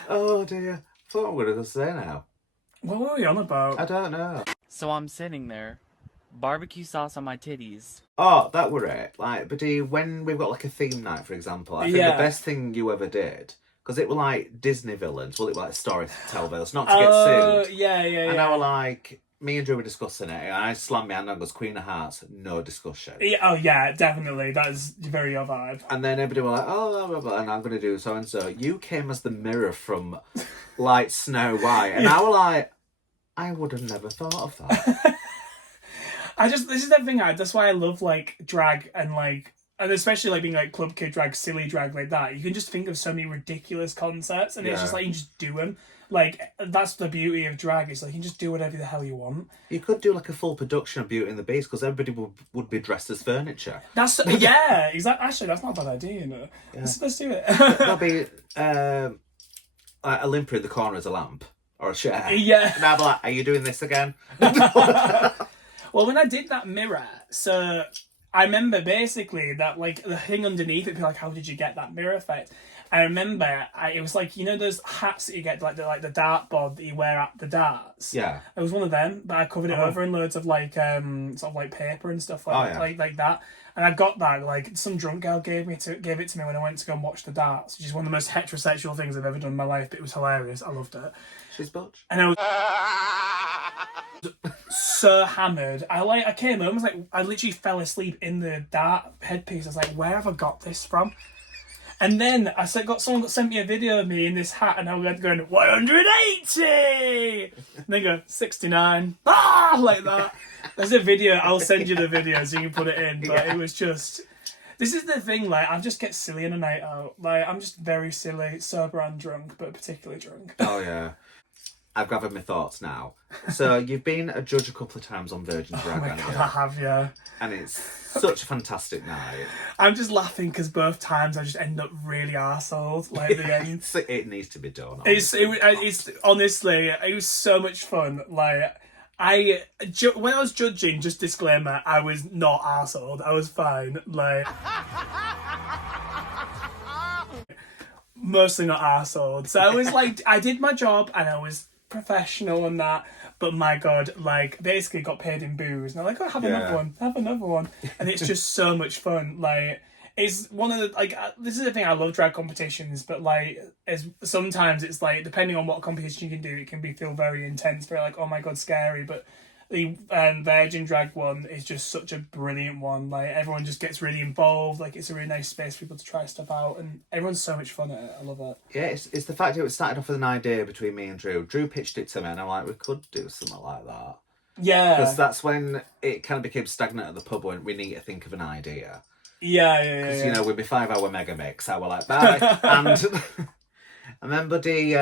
Oh dear. I thought I was going to say now. What were we on about? I don't know. So I'm sitting there, barbecue sauce on my titties. Oh, that were it. Like, but when we've got like a theme night, for example, I think the best thing you ever did, because it were like Disney villains, well, it were like storytell villains, not to get sued. Yeah. And I were like, me and Drew were discussing it, and I slammed my hand and goes, Queen of Hearts, no discussion. Yeah, oh yeah, definitely. That is very your vibe. And then everybody were like, oh, blah, blah, blah, and I'm going to do so and so. You came as the mirror from like Snow White, and I were like, I would have never thought of that. this is the thing. That's why I love like drag and like. And especially like being like club kid drag, silly drag like that, you can just think of so many ridiculous concepts, and it's just like you can just do them. Like that's the beauty of drag. It's like you can just do whatever the hell you want. You could do like a full production of Beauty and the Beast because everybody would be dressed as furniture. That's exactly. Actually, that's not a bad idea. You know, let's do it. There'll be like Olympia in the corner as a lamp, or a chair. Yeah. And I'd be like, are you doing this again? Well, when I did that mirror, so I remember basically that, like, the thing underneath it, people like, how did you get that mirror effect? I remember it was like, you know those hats that you get, like the dartboard that you wear at the darts? Yeah. It was one of them, but I covered it over in loads of, like, sort of, like, paper and stuff like that. And I got that, like, some drunk girl gave it to me when I went to go and watch the darts, which is one of the most heterosexual things I've ever done in my life, but it was hilarious. I loved it. She's butch. And I was so hammered. I came home, I literally fell asleep in the dart headpiece. I was like, where have I got this from? And then someone sent me a video of me in this hat, and I went going 180, and then go 69, like that. There's a video. I'll send you the video so you can put it in. But it was just. This is the thing. Like, I just get silly on a night out. Like, I'm just very silly, sober and drunk, but particularly drunk. Oh yeah. I've gathered my thoughts now. So you've been a judge a couple of times on Virgin Drag. Oh my God, I have, yeah. And it's such a fantastic night. I'm just laughing because both times I just end up really arseholed. Like, the end. It needs to be done. It's honestly, it was so much fun. Like, when I was judging, just disclaimer, I was not arseholed. I was fine. Like, mostly not arseholed. So I was like, I did my job and I was professional and that. But my God, like, basically got paid in booze. And I'm like, oh, have another one. And it's just so much fun. Like, it's one of the, like, this is the thing, I love drag competitions, but, like, sometimes it's, like, depending on what competition you can do, it can feel very intense, very, like, oh my God, scary. But the Virgin Drag one is just such a brilliant one. Like, everyone just gets really involved. Like, it's a really nice space for people to try stuff out, and everyone's so much fun at it. I love it. Yeah, it's the fact that it started off with an idea between me and Drew. Drew pitched it to me, and I'm like, we could do something like that. Yeah. Because that's when it kind of became stagnant at the pub, when we need to think of an idea. Yeah. Because, you know, with my 5-hour mega mix, I were like, bye. And then, buddy,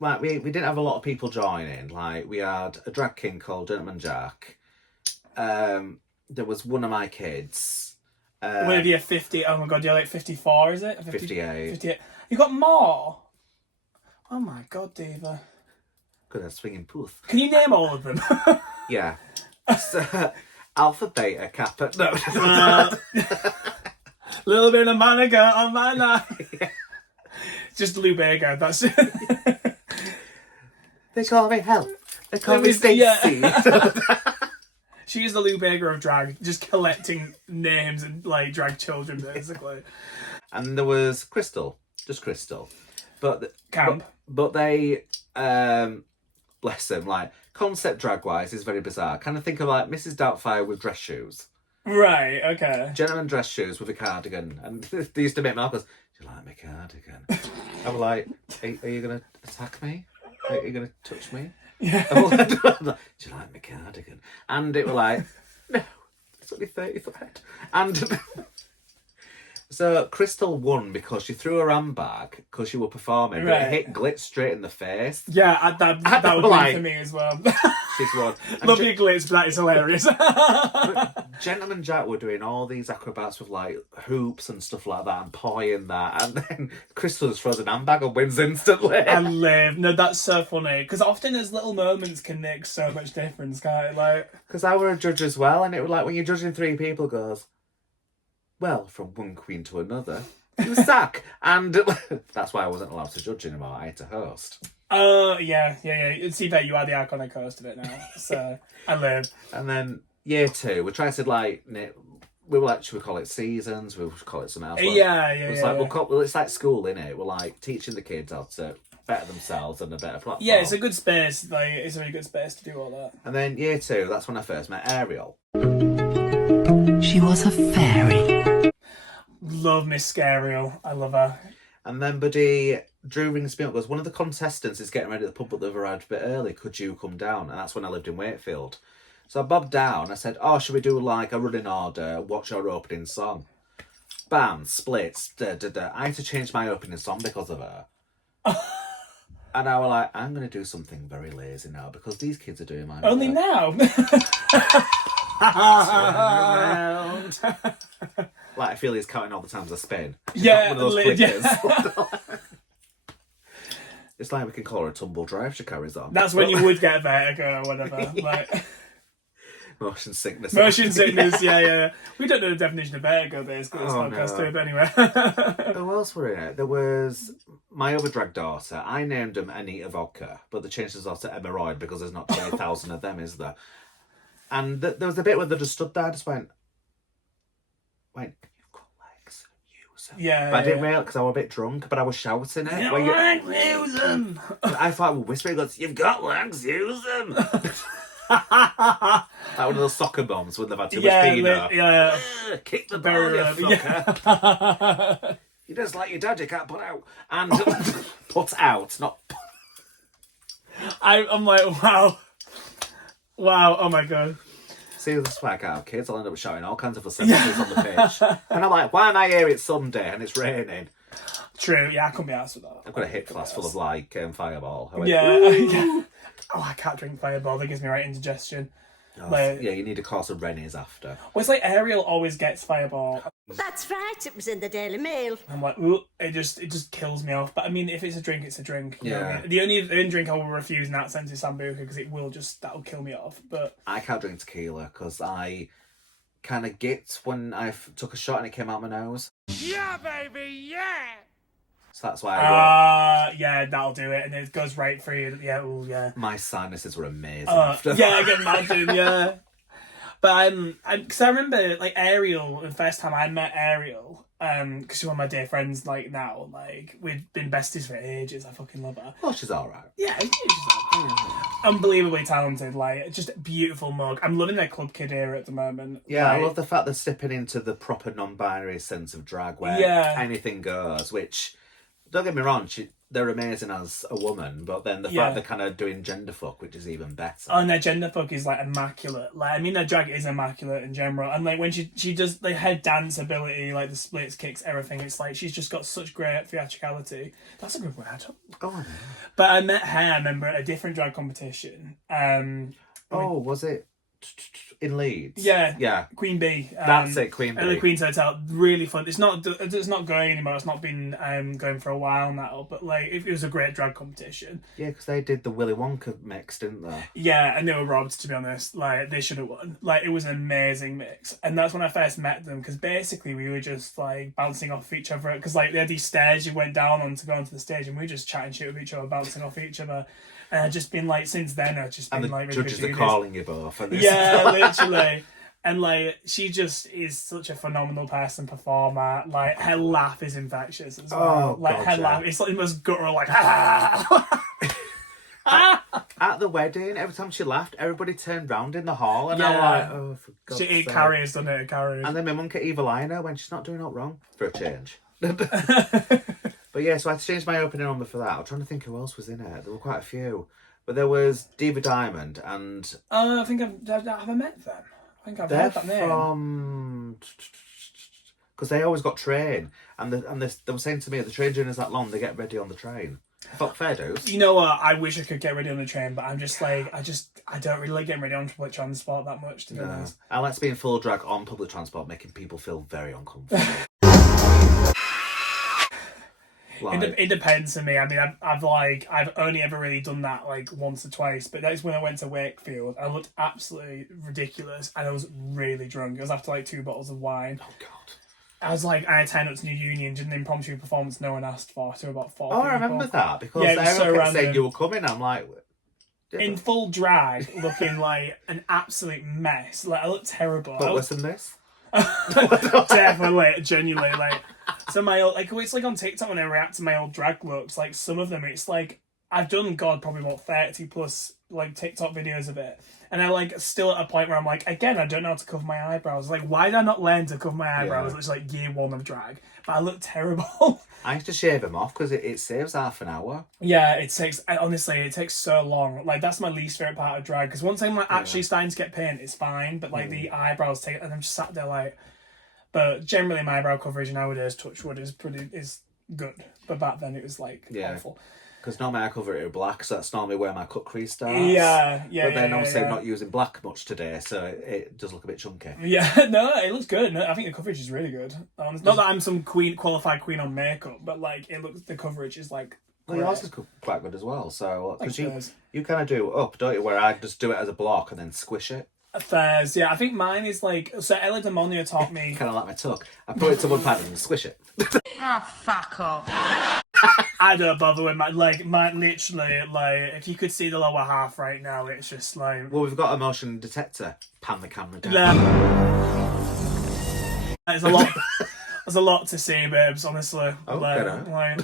like, we didn't have a lot of people joining. Like, we had a drag king called Gentleman Jack. There was one of my kids. What if you're 50? Oh my God, you're like 54, is it? 58. 58. You got more? Oh my God, Diva. Good, I'm swinging poof. Can you name all of them? Yeah. So, Alpha, Beta, Kappa. No. Little bit of Monica on my night. Yeah. Just Lou Bega, that's it. They call me Hell. They call me Stacey. Yeah. She's the Lou Bega of drag, just collecting names and, like, drag children, basically. And there was Crystal. Just Crystal. But Camp. But they, bless them, like, concept drag-wise is very bizarre. Kind of think of, like, Mrs. Doubtfire with dress shoes. Right, okay. Gentleman dress shoes with a cardigan. And they used to make me laugh because, do you like my cardigan? I was like, are you going to attack me? Are you going to touch me? Yeah. I was like, do you like my cardigan? And it was like, no, it's only 30 thread. And so Crystal won because she threw her handbag because she was performing, but it hit Glitz straight in the face. Yeah, that would be for me as well. She's won. Love your Glitz, but that is hilarious. Gentleman Jack were doing all these acrobats with, like, hoops and stuff like that and poi and that, and then Crystal just throws an handbag and wins instantly. I live. No, that's so funny, because often those little moments can make so much difference, can't it? Like, because I were a judge as well, and it was like when you're judging 3 people, goes, well, from one queen to another, you sack. And that's why I wasn't allowed to judge anymore. I had to host. Yeah. See that you are the iconic host of it now, so I live. And then year 2, we tried to, like, we were like, should we call it seasons? We would call it something else. Yeah. It's like, it's like school, innit? We're like teaching the kids how to better themselves and a better platform. Yeah, it's a good space. Like, it's a really good space to do all that. And then year 2, that's when I first met Ariel. She was a fairy. Love Miss Ariel. I love her. And then, buddy, Drew rings me up, goes, one of the contestants is getting ready at the pub, but they've arrived a bit early. Could you come down? And that's when I lived in Wakefield. So I bobbed down. I said, oh, should we do, like, a running order? What's your opening song? Bam, splits. I had to change my opening song because of her. And I was like, I'm going to do something very lazy now because these kids are doing my Only now? Like, I feel he's counting all the times I spin. Yeah, one of those clickers. Yeah. It's like we can call her a tumble dryer if she carries on. That's when you would get vertigo or whatever. Like motion sickness. Motion sickness, yeah. We don't know the definition of vertigo, basically, this podcast too, but anyway. Who else were in it? There was my other drag daughter. I named them Anita Vodka, but they changed us all to Emeroid because there's not 20,000 of them, is there? And there was a bit where they just stood there, I just went, you've got legs, use them. Yeah. But I didn't realise because I was a bit drunk, but I was shouting it. Use them. I thought I was whispering, goes, you've got legs, use them. Like one of those soccer bombs when they've had too much Pino. Yeah. Kick the ball, you fucker. Yeah. You just like your dad, you can't put out. And put out, not... I'm like, wow, oh my god. See, this is why I can't have kids. I'll end up shouting all kinds of obscenities on the pitch. And I'm like, why am I here? It's Sunday and it's raining. True, yeah, I couldn't be asked with that. I've got a hip flask full of, like, Fireball. I went, yeah. Oh, I can't drink Fireball. That gives me right indigestion. Oh, like, yeah, you need a course of Rennies after. Well, it's like Ariel always gets Fireball. That's right, it was in the Daily Mail. I'm like, ooh, it just kills me off. But I mean, if it's a drink, it's a drink. You know what I mean? The only drink I will refuse in that sense is Sambuca because that'll kill me off. But I can't drink tequila because I kind of git when I took a shot and it came out my nose. Yeah, baby, yeah! So that's why I yeah, that'll do it, and it goes right through you. Yeah, ooh, yeah. my sinuses were amazing after Yeah, I that. can imagine, yeah. But because I remember like Ariel, the first time I met Ariel, because she's one of my dear friends. Like now, like we've been besties for ages. I fucking love her. Oh, she's all right. Yeah, she's unbelievably talented. Like just a beautiful mug. I'm loving their Club Kid era at the moment. Yeah, like, I love the fact they're stepping into the proper non-binary sense of drag, where anything goes. Which, don't get me wrong, they're amazing as a woman, but then the fact they're kind of doing gender fuck, which is even better. Oh, and their gender fuck is like immaculate. Like I mean, their drag is immaculate in general, and like when she does like her dance ability, like the splits, kicks, everything. It's like she's just got such great theatricality. That's a good word. Oh, I know. But I met her, I remember, at a different drag competition. Was it in Leeds? Yeah. Queen Bee. That's it, Queen Bee. At the Queen's Hotel. Really fun. It's not going anymore. It's not been going for a while now. But like, it was a great drag competition. Yeah, because they did the Willy Wonka mix, didn't they? Yeah, and they were robbed, to be honest. Like, they should have won. Like, it was an amazing mix. And that's when I first met them, because basically we were just like bouncing off each other. Because like they had these stairs you went down on to go onto the stage, and we were just chatting shit with each other, bouncing off each other. And I've just been like, since then, I've just been like, and the judges are calling you both. And yeah, literally. And like, she just is such a phenomenal person, performer. Like, her laugh is infectious as well. Oh, like, God, her laugh, it's like the most guttural, like, ah! At the wedding, every time she laughed, everybody turned round in the hall, and I'm like, oh, for God's sake. It carries, doesn't it? It carries. And then my mum get evil eye when she's not doing it wrong, for a change. But yeah, so I changed my opening number for that. I'm trying to think who else was in it. There were quite a few. But there was Diva Diamond and... I think have I met them? I think I've heard that name. They're from... Because they always got train. And they were saying to me, the train journey is that long, they get ready on the train. Fuck fair dues. You know what? I wish I could get ready on the train, but I'm just like, I don't really like getting ready on public transport that much, to be honest. I like to be in full drag on public transport, making people feel very uncomfortable. It depends on me. I mean, I've only ever really done that like once or twice, but that's when I went to Wakefield. I looked absolutely ridiculous, and I was really drunk. It was after like 2 bottles of wine. Oh God! I was like, I turned up to New Union, did an impromptu performance no one asked for to about 4 people. I remember that because it was so Eric random. said you were coming. I'm like, in full drag, looking like an absolute mess. Like I looked terrible. But listen, this. Definitely, genuinely, like. So my old, like, it's like on TikTok when I react to my old drag looks, like some of them, it's like, I've done, God, probably about 30 plus, like, TikTok videos of it. And I, like, still at a point where I'm like, again, I don't know how to cover my eyebrows. Like, why did I not learn to cover my eyebrows? It's like year 1 of drag. But I look terrible. I used to shave them off because it saves half an hour. Yeah, it takes so long. Like, that's my least favourite part of drag. Because once I'm, like, actually starting to get paint, it's fine. But, like, the eyebrows take, and I'm just sat there, like... But generally, my eyebrow coverage nowadays, touch wood, is good. But back then, it was like awful. Because normally I cover it with black, so that's normally where my cut crease starts. Yeah. But then obviously I'm not using black much today, so it does look a bit chunky. Yeah, no, it looks good. No, I think the coverage is really good. Not that I'm some qualified queen on makeup, but like the coverage is like Well, yours is quite good as well. So, because Thanks, you kind of do up, don't you? Where I just do it as a block and then squish it. Fairs, yeah. I think mine is like, so Ella Demonia taught me. Kind of like my tuck. I put it to one pad and squish it. Fuck off. I don't bother with my literally, like, if you could see the lower half right now, it's just like. Well, we've got a motion detector. Pan the camera down. There's a lot. There's a lot to see, babes. Honestly, Okay.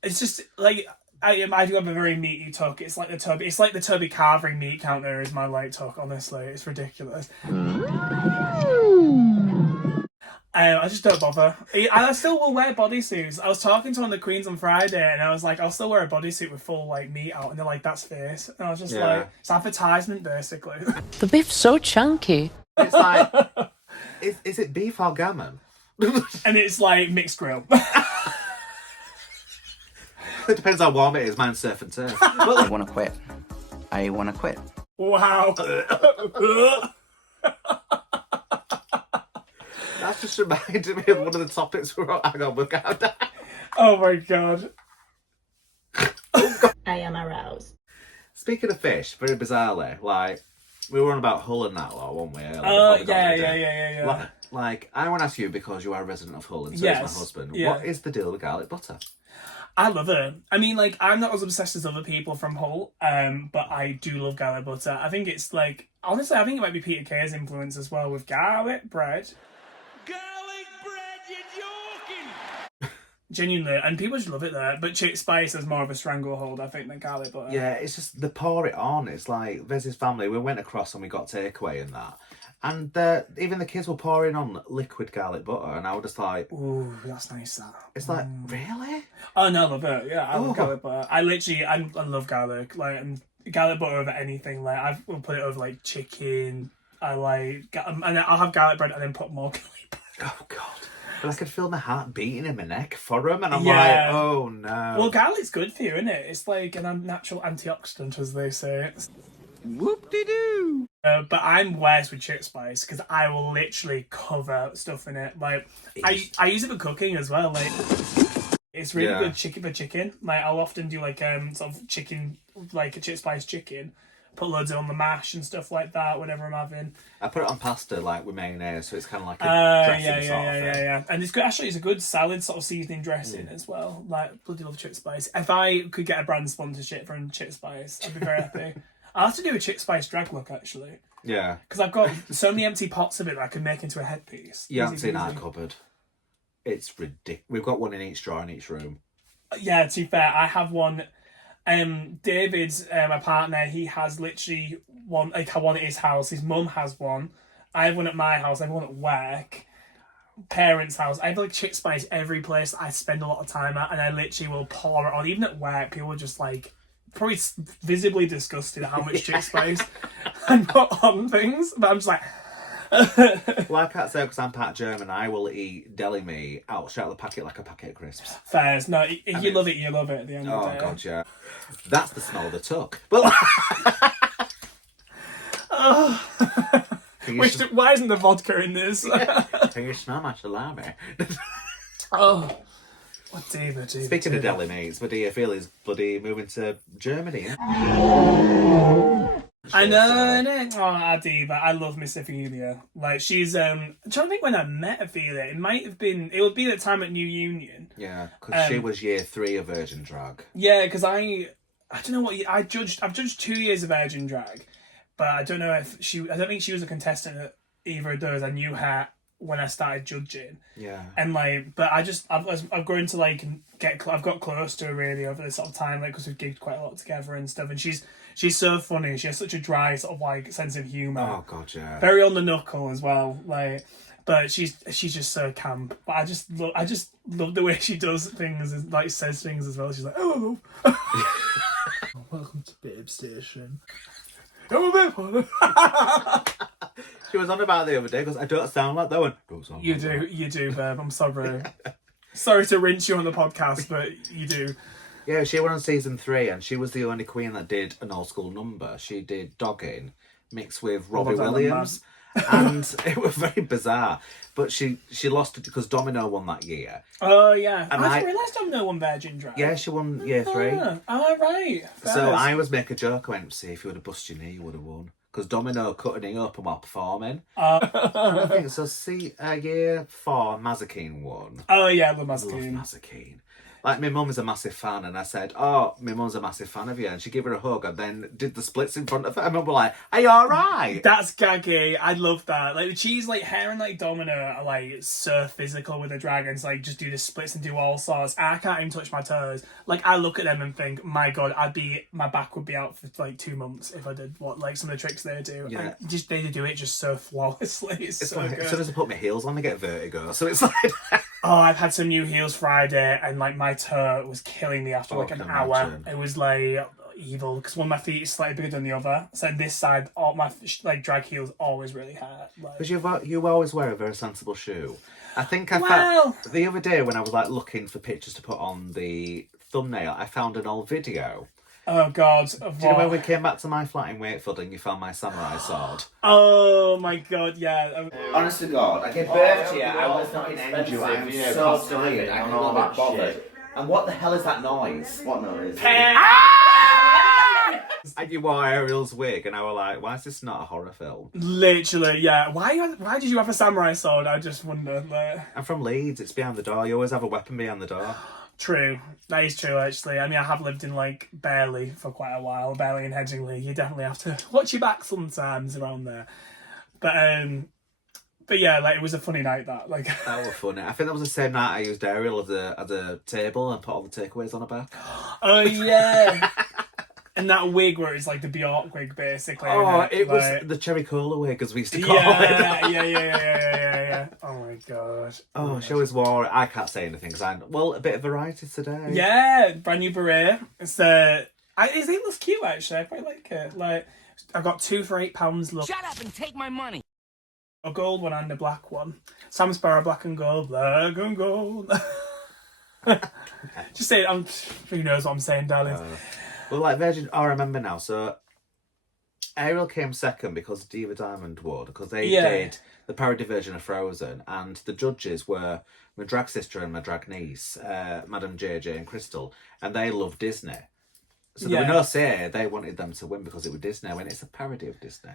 It's just like I do have a very meaty tuck. It's like the Toby Carvering meat counter is my light tuck. Honestly, it's ridiculous. I just don't bother. I still will wear bodysuits. I was talking to one of the queens on Friday, and I was like, I'll still wear a bodysuit with full like meat out, and they're like, that's face. And I was just like, it's advertisement basically. The beef's so chunky. It's like, is it beef or gammon? And it's like mixed grill. It depends how warm it is. Mine's surf and turf. I want to quit. I want to quit. Wow. That's just reminded me of one of the topics we were. Hang on, we'll go down. Oh my god. I am aroused. Speaking of fish, very bizarrely, like we were on about Hull and that lot, weren't we? Yeah. Like, I want to ask you because you are a resident of Hull and so Yes, is my husband. yeah. What is the deal with garlic butter? I love it. I mean, like, I'm not as obsessed as other people from Hull, but I do love garlic butter. I think it's like, honestly, I think it might be Peter Kay's influence as well with garlic bread. Garlic bread, you're joking! Genuinely, and people just love it there. But chick spice is more of a stranglehold, I think, than garlic butter. Yeah, it's just they pour it on. It's like there's this family. We went across and we got takeaway and that, and even the kids were pouring on liquid garlic butter, and I was just like, Ooh, that's nice. That. it's like really? Oh no, I love it. Yeah, I love garlic butter. I love garlic. Like, and garlic butter over anything. Like, I will put it over like chicken. I like, and I'll have garlic bread and then put more garlic butter. Oh god. But I could feel my heart beating in my neck for them, and I'm Yeah. like, oh no. Well, garlic's good for you, isn't it? It's like a natural antioxidant, as they say. Whoop-de-doo. But I'm worse with chick spice because I will literally cover stuff in it. Like, I use it for cooking as well. Like, it's really good for chicken. Like, I'll often do like sort of chicken, like a chick spice chicken. Put loads on the mash and stuff like that whenever I'm having. I put it on pasta like with mayonnaise, so it's kind of like a dressing sort of thing. Yeah. And it's good. Actually, it's a good salad sort of seasoning dressing as well. Like, bloody love chick spice. If I could get a brand sponsorship from chick spice, I'd be very happy. I'll have to do a chick spice drag look actually. Yeah. Because I've got so many empty pots of it that I can make into a headpiece. You haven't seen our cupboard. It's ridiculous. We've got one in each drawer in each room. Yeah, to be fair, I have one. David, my partner, he has literally one at his house. His mum has one. I have one at my house. I have one at work. Parents' house. I have like chick spice every place I spend a lot of time at, and I literally will pour it on. Even at work, people are just like probably visibly disgusted at how much chick spice I put on things. But I'm just like. Well, I can't say because I'm part German. I will eat deli meat out straight out of the packet like a packet of crisps. Fairs. No, if you love it, you love it at the end of the day. Oh god, yeah. That's the smell of the tuck. But why isn't the vodka in this? Can you smell my salami? Oh, what diva. Speaking of deli meats, what do you feel is bloody moving to Germany? I know. Oh, diva. I love Miss Ophelia. Like, she's I'm trying to think when I met Ophelia. It would be the time at New Union. Yeah, because she was year 3 of Virgin Drag. Yeah, because I don't know what I've judged 2 years of Virgin Drag, but I don't know if I don't think she was a contestant at either of those. I knew her when I started judging. Yeah. And like, but I've grown to like I've got close to her really over this sort of time, like, because we've gigged quite a lot together and stuff, and she's so funny. She has such a dry sort of like sense of humour. Oh god, yeah. Very on the knuckle as well, like. But she's just so camp. But I just love the way she does things and like says things as well. She's like, oh, welcome to Babe Station. She was on about it the other day because I don't sound like that one. You do, babe. I'm sorry. Sorry to rinse you on the podcast, but you do. Yeah, she went on season 3 and she was the only queen that did an old school number. She did Dogging mixed with Robbie Williams. And it was very bizarre. But she lost it because Domino won that year. Oh, yeah. And I didn't realise Domino won Virgin Drag. Yeah, she won year 3. Oh, right. So I always make a joke. I went, see, if you would have busted your knee, you would have won. Because Domino cut a knee up and while performing. I think so. See, year 4, Mazikeen won. Oh, yeah, I love Mazikeen. Love Mazikeen. Like, my mum is a massive fan, and I said, oh, my mum's a massive fan of you, and she gave her a hug, and then did the splits in front of her, and mum were like, are you alright? That's gaggy. I love that. Like, she's, like, her and, like, Domino are, like, so physical with the dragons, like, just do the splits and do all sorts. I can't even touch my toes. Like, I look at them and think, my God, my back would be out for, like, 2 months if I did some of the tricks they do. Yeah. And just, they do it just so flawlessly. It's so like, good. as soon as I put my heels on, I get vertigo, so it's like... Oh, I've had some new heels Friday, and like my toe was killing me after like an hour. Imagine. It was like evil because one of my feet is slightly bigger than the other. So this side, all my like drag heels always really hurt. Because you always wear a very sensible shoe. I think I Well- found the other day when I was like looking for pictures to put on the thumbnail, I found an old video. Oh God! Do you know when we came back to my flat in Wakefield and you found my samurai sword? Oh my God! Yeah. Honest to God, I gave birth to you. I was not in Andrew. I'm so tired. I cannot be bothered. And what the hell is that noise? What noise? And you wore Ariel's wig, and I was like, why is this not a horror film? Literally, yeah. Why did you have a samurai sword? I just wonder. Like... I'm from Leeds. It's behind the door. You always have a weapon behind the door. True. That is true, actually. I mean, I have lived in, like, Barely for quite a while. Barely and Headingley. You definitely have to watch your back sometimes around there. But yeah, like, it was a funny night, that. Like, That was funny. I think that was the same night I used Ariel as a table and put all the takeaways on her back. oh, yeah. And that wig where it's, like, the Bjork wig, basically. Oh, it was like... the cherry cola wig, as we used to call yeah, it. yeah. Oh, my God. Oh, she always wore it. I can't say anything because a bit of variety today. Yeah, brand new beret. It looks cute, actually. I quite like it. Like, I got 2 for £8. Look. Shut up and take my money. A gold one and a black one. Sam Sparrow, black and gold. Just say it. Who knows what I'm saying, darling. Well, like Virgin, I remember now. So Ariel came second because Diva Diamond won, because they did the parody version of Frozen, and the judges were my drag sister and my drag niece, Madam JJ and Crystal, and they love Disney. So there were no say they wanted them to win because it was Disney when it's a parody of Disney.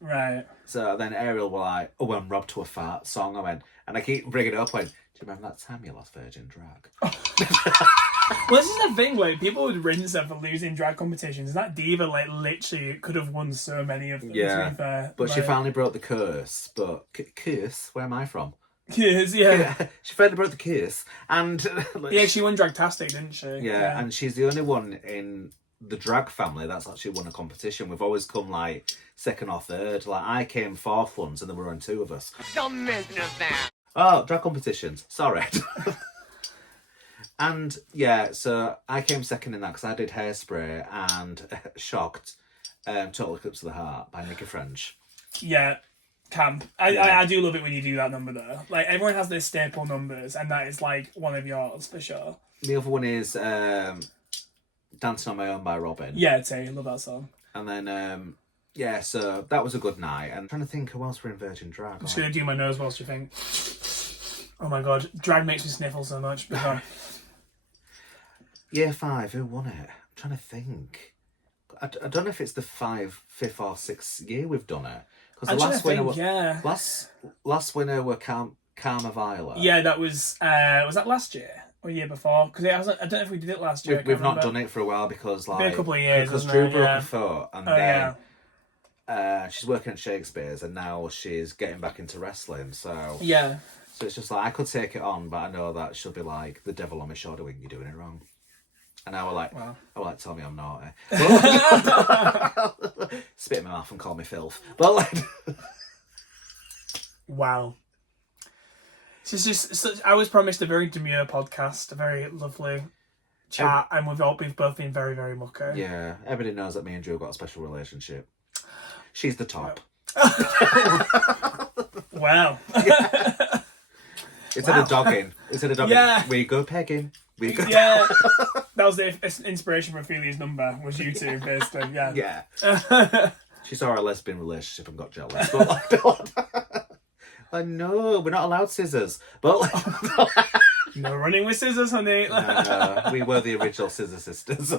Right. So then Ariel were like, oh, when Rob to a fart song, I went, and I keep bringing it up, do you remember that time you lost Virgin Drag? Well, this is the thing, like, people would rinse her for losing drag competitions. That Diva, like, literally could have won so many of them, to be fair. But like... she finally broke the curse. But curse? Where am I from? Curse, yeah. She finally broke the curse. And yeah, she won Dragtastic, didn't she? Yeah, and she's the only one in the drag family that's actually won a competition. We've always come, like, second or third. Like, I came 4th once, and there were only 2 of us. Don't mention that. Oh, drag competitions. Sorry. And yeah, so I came second in that because I did Hairspray and Shocked, Total Eclipse of the Heart by Nicky French. Yeah, camp. I do love it when you do that number though. Like, everyone has their staple numbers, and that is like one of yours for sure. The other one is Dancing on My Own by Robin. Yeah, I love that song. And then yeah, so that was a good night. And I'm trying to think who else were in Virgin Drag. I'm just gonna do my nose whilst you think. Oh my God, drag makes me sniffle so much. But Year 5, who won it? I'm trying to think. I don't know if it's the 5th or 6th year we've done it. Because the last winner last winner were Karma Violet. Yeah, that was that last year or year before? Because I don't know if we did it last year. We've not done it for a while because like been a couple of years. Because Drew broke her foot and then she's working at Shakespeare's and now she's getting back into wrestling. So yeah. So it's just like I could take it on, but I know that she'll be like the devil on my shoulder when you're doing it wrong. And I was like, tell me I'm naughty. Spit in my mouth and call me filth. But like, wow. This is just I was promised a very demure podcast, a very lovely chat, and we've both been very, very mucky. Yeah, everybody knows that me and Drew got a special relationship. She's the top. Wow. Instead of dogging, we go pegging. Yeah, that was the inspiration for Ophelia's number. Was you two, basically? Yeah. Yeah. She saw our lesbian relationship and got jealous. But I know, we're not allowed scissors. But no running with scissors, honey. no, we were the original Scissor Sisters.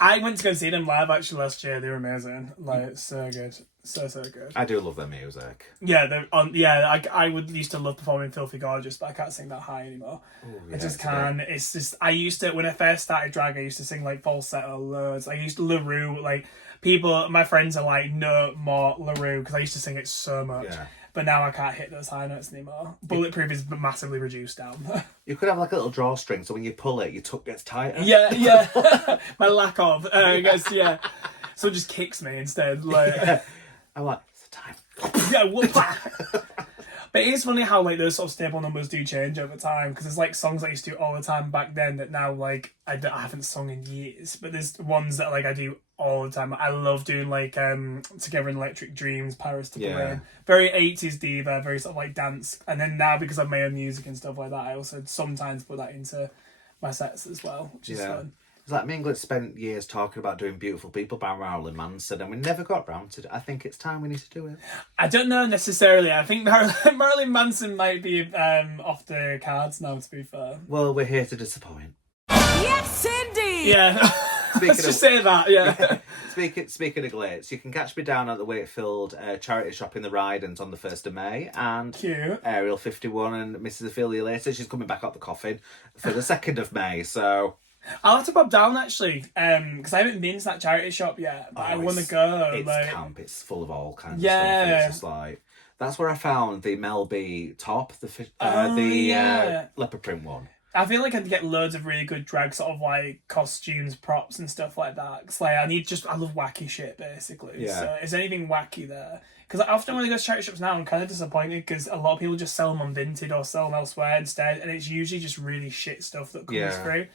I went to go see them live actually last year. They were amazing. Like, so good. So good. I do love their music. Yeah, I would used to love performing Filthy Gorgeous, but I can't sing that high anymore. Ooh, yeah, I just can't. It's just, I used to, when I first started drag, I used to sing like falsetto loads. I used to LaRue, like, my friends are like, no more LaRue, because I used to sing it so much. Yeah. But now I can't hit those high notes anymore. Bulletproof is massively reduced down. You could have like a little drawstring, so when you pull it, your tuck gets tighter. Yeah. My lack of, I guess, yeah. So it just kicks me instead. Like, Yeah. I'm like, it's the time. Yeah, whoop. But it is funny how like those sort of staple numbers do change over time, because there's like songs I used to do all the time back then that now like I haven't sung in years. But there's ones that like I do all the time. I love doing like Together in Electric Dreams, Paris to Berlin. Very 80s diva, very sort of like dance. And then now because of my own music and stuff like that, I also sometimes put that into my sets as well, which is fun. It's like me and Glitz spent years talking about doing Beautiful People by Marilyn Manson, and we never got round to it. I think it's time we need to do it. I don't know necessarily. I think Marilyn Manson might be off the cards now, to be fair. Well, we're here to disappoint. Yes, indeed. Yeah. Let's just say that, yeah. Speaking of Glitz, you can catch me down at the Wakefield charity shop in the Rydens on the 1st of May. And Cute. Ariel 51 and Mrs. Ophelia later. She's coming back out the coffin for the 2nd of May, so... I'll have to pop down actually, because I haven't been to that charity shop yet, but I want to go. It's like... camp. It's full of all kinds of stuff. And it's just like that's where I found the Mel B top, the leopard print one. I feel like I'd get loads of really good drag sort of like costumes, props, and stuff like that. Cause like I love wacky shit basically. Yeah. So is anything wacky there? Because often when I go to charity shops now, I'm kind of disappointed because a lot of people just sell them on Vinted or sell them elsewhere instead, and it's usually just really shit stuff that comes through.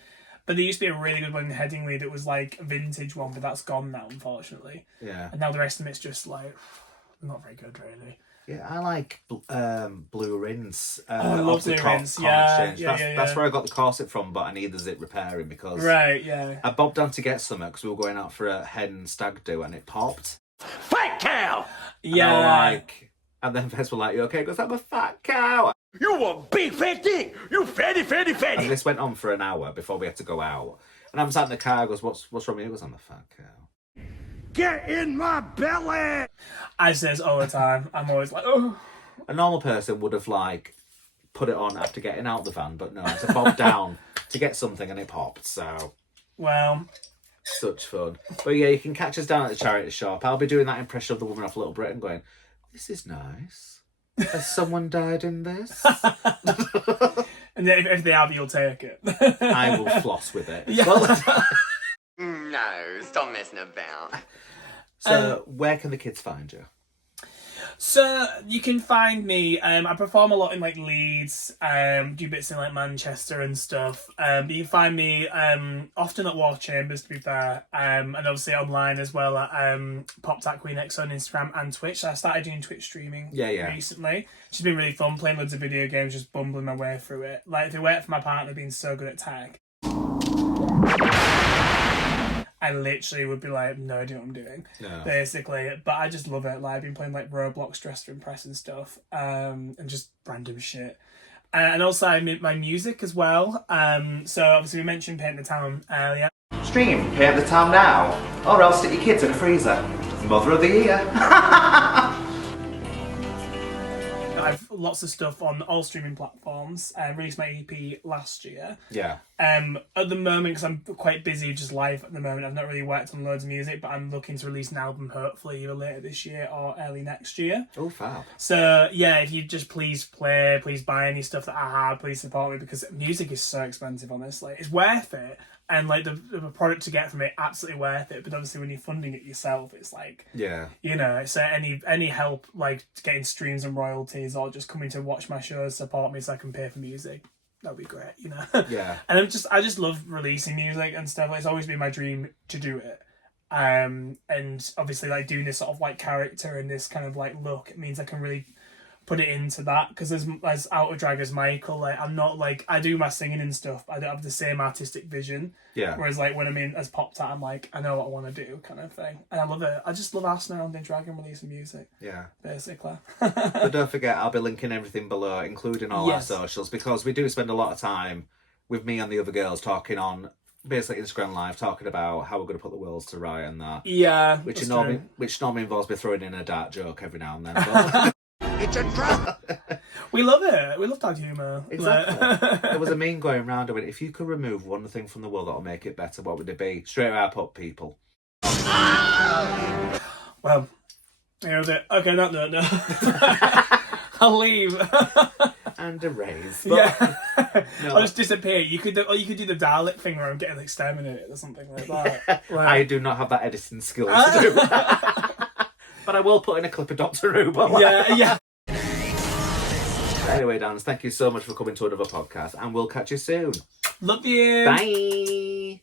But there used to be a really good one in Headingley that was like a vintage one, but that's gone now, unfortunately. Yeah. And now the rest of it's just like not very good, really. Yeah, I like Blue Rins. I love Blue Rins. That's where I got the corset from, but I need the zip repairing because I bobbed down to get some because we were going out for a hen stag do and it popped. Fat cow! Yeah. And then Fez were like, "You okay?" Because I'm a fat cow. You a big fat thing! You fatty! And this went on for an hour before we had to go out. And I'm sat in the car. Goes, "What's wrong with you?" He goes, "I'm a fat cow." Get in my belly! I say this all the time. I'm always like, oh. A normal person would have like put it on after getting out the van, but no, I had to bob down to get something and it popped. So, well, such fun. But yeah, you can catch us down at the charity shop. I'll be doing that impression of the woman off Little Britain, going, "This is nice. Has someone died in this?" And then if they have, you'll take it. I will floss with it. Yeah. No, stop messing about. So, where can the kids find you? So you can find me. I perform a lot in like Leeds. Do bits in like Manchester and stuff. But you can find me often at War Chambers, to be fair, and obviously online as well at Pop Tart Queen X on Instagram and Twitch. So I started doing Twitch streaming recently. It's been really fun playing loads of video games, just bumbling my way through it. Like if it weren't for my partner being so good at tag, I literally would be like, no idea what I'm doing, basically. But I just love it. Like I've been playing like Roblox Dress to Impress and stuff, and just random shit. And also I make my music as well. So obviously we mentioned Paint the Town earlier. Stream Paint the Town now, or else stick your kids in a freezer. Mother of the Year. I've lots of stuff on all streaming platforms. I released my EP last year. Yeah. At the moment, because I'm quite busy just live at the moment, I've not really worked on loads of music, but I'm looking to release an album hopefully either later this year or early next year. Oh, fab. So yeah, if you just please buy any stuff that I have, please support me, because music is so expensive, honestly. It's worth it. And like the product to get from it, absolutely worth it. But obviously, when you're funding it yourself, it's like, you know, so any help like getting streams and royalties, or just coming to watch my shows, support me so I can pay for music, that'd be great, you know. Yeah. And I just love releasing music and stuff. It's always been my dream to do it. And obviously, like doing this sort of like character and this kind of like look, it means I can really put it into that, because as out of drag as Michael, like I'm not like, I do my singing and stuff, but I don't have the same artistic vision. Yeah. Whereas like when I'm in as Pop Tart, I'm like, I know what I want to do, kind of thing, and I love it. I just love asking around in drag and releasing music. Yeah. Basically. But don't forget, I'll be linking everything below, including all Yes. our socials, because we do spend a lot of time with me and the other girls talking on basically Instagram Live, talking about how we're going to put the worlds to right and that. Yeah. Which normally involves me throwing in a dark joke every now and then. But... It's a trap. We love it. We love dark humour. Exactly. There was a meme going round of it. If you could remove one thing from the world that'll make it better, what would it be? Straight wrap up, people. Well, here's it. Okay, no. I'll leave. And a raise. Yeah. No. I'll just disappear. You could do the Dalek thing where I'm getting exterminated or something like that. I do not have that editing skill to do that. But I will put in a clip of Doctor Who. Yeah. Anyway, Dan, thank you so much for coming to another podcast, and we'll catch you soon. Love you. Bye.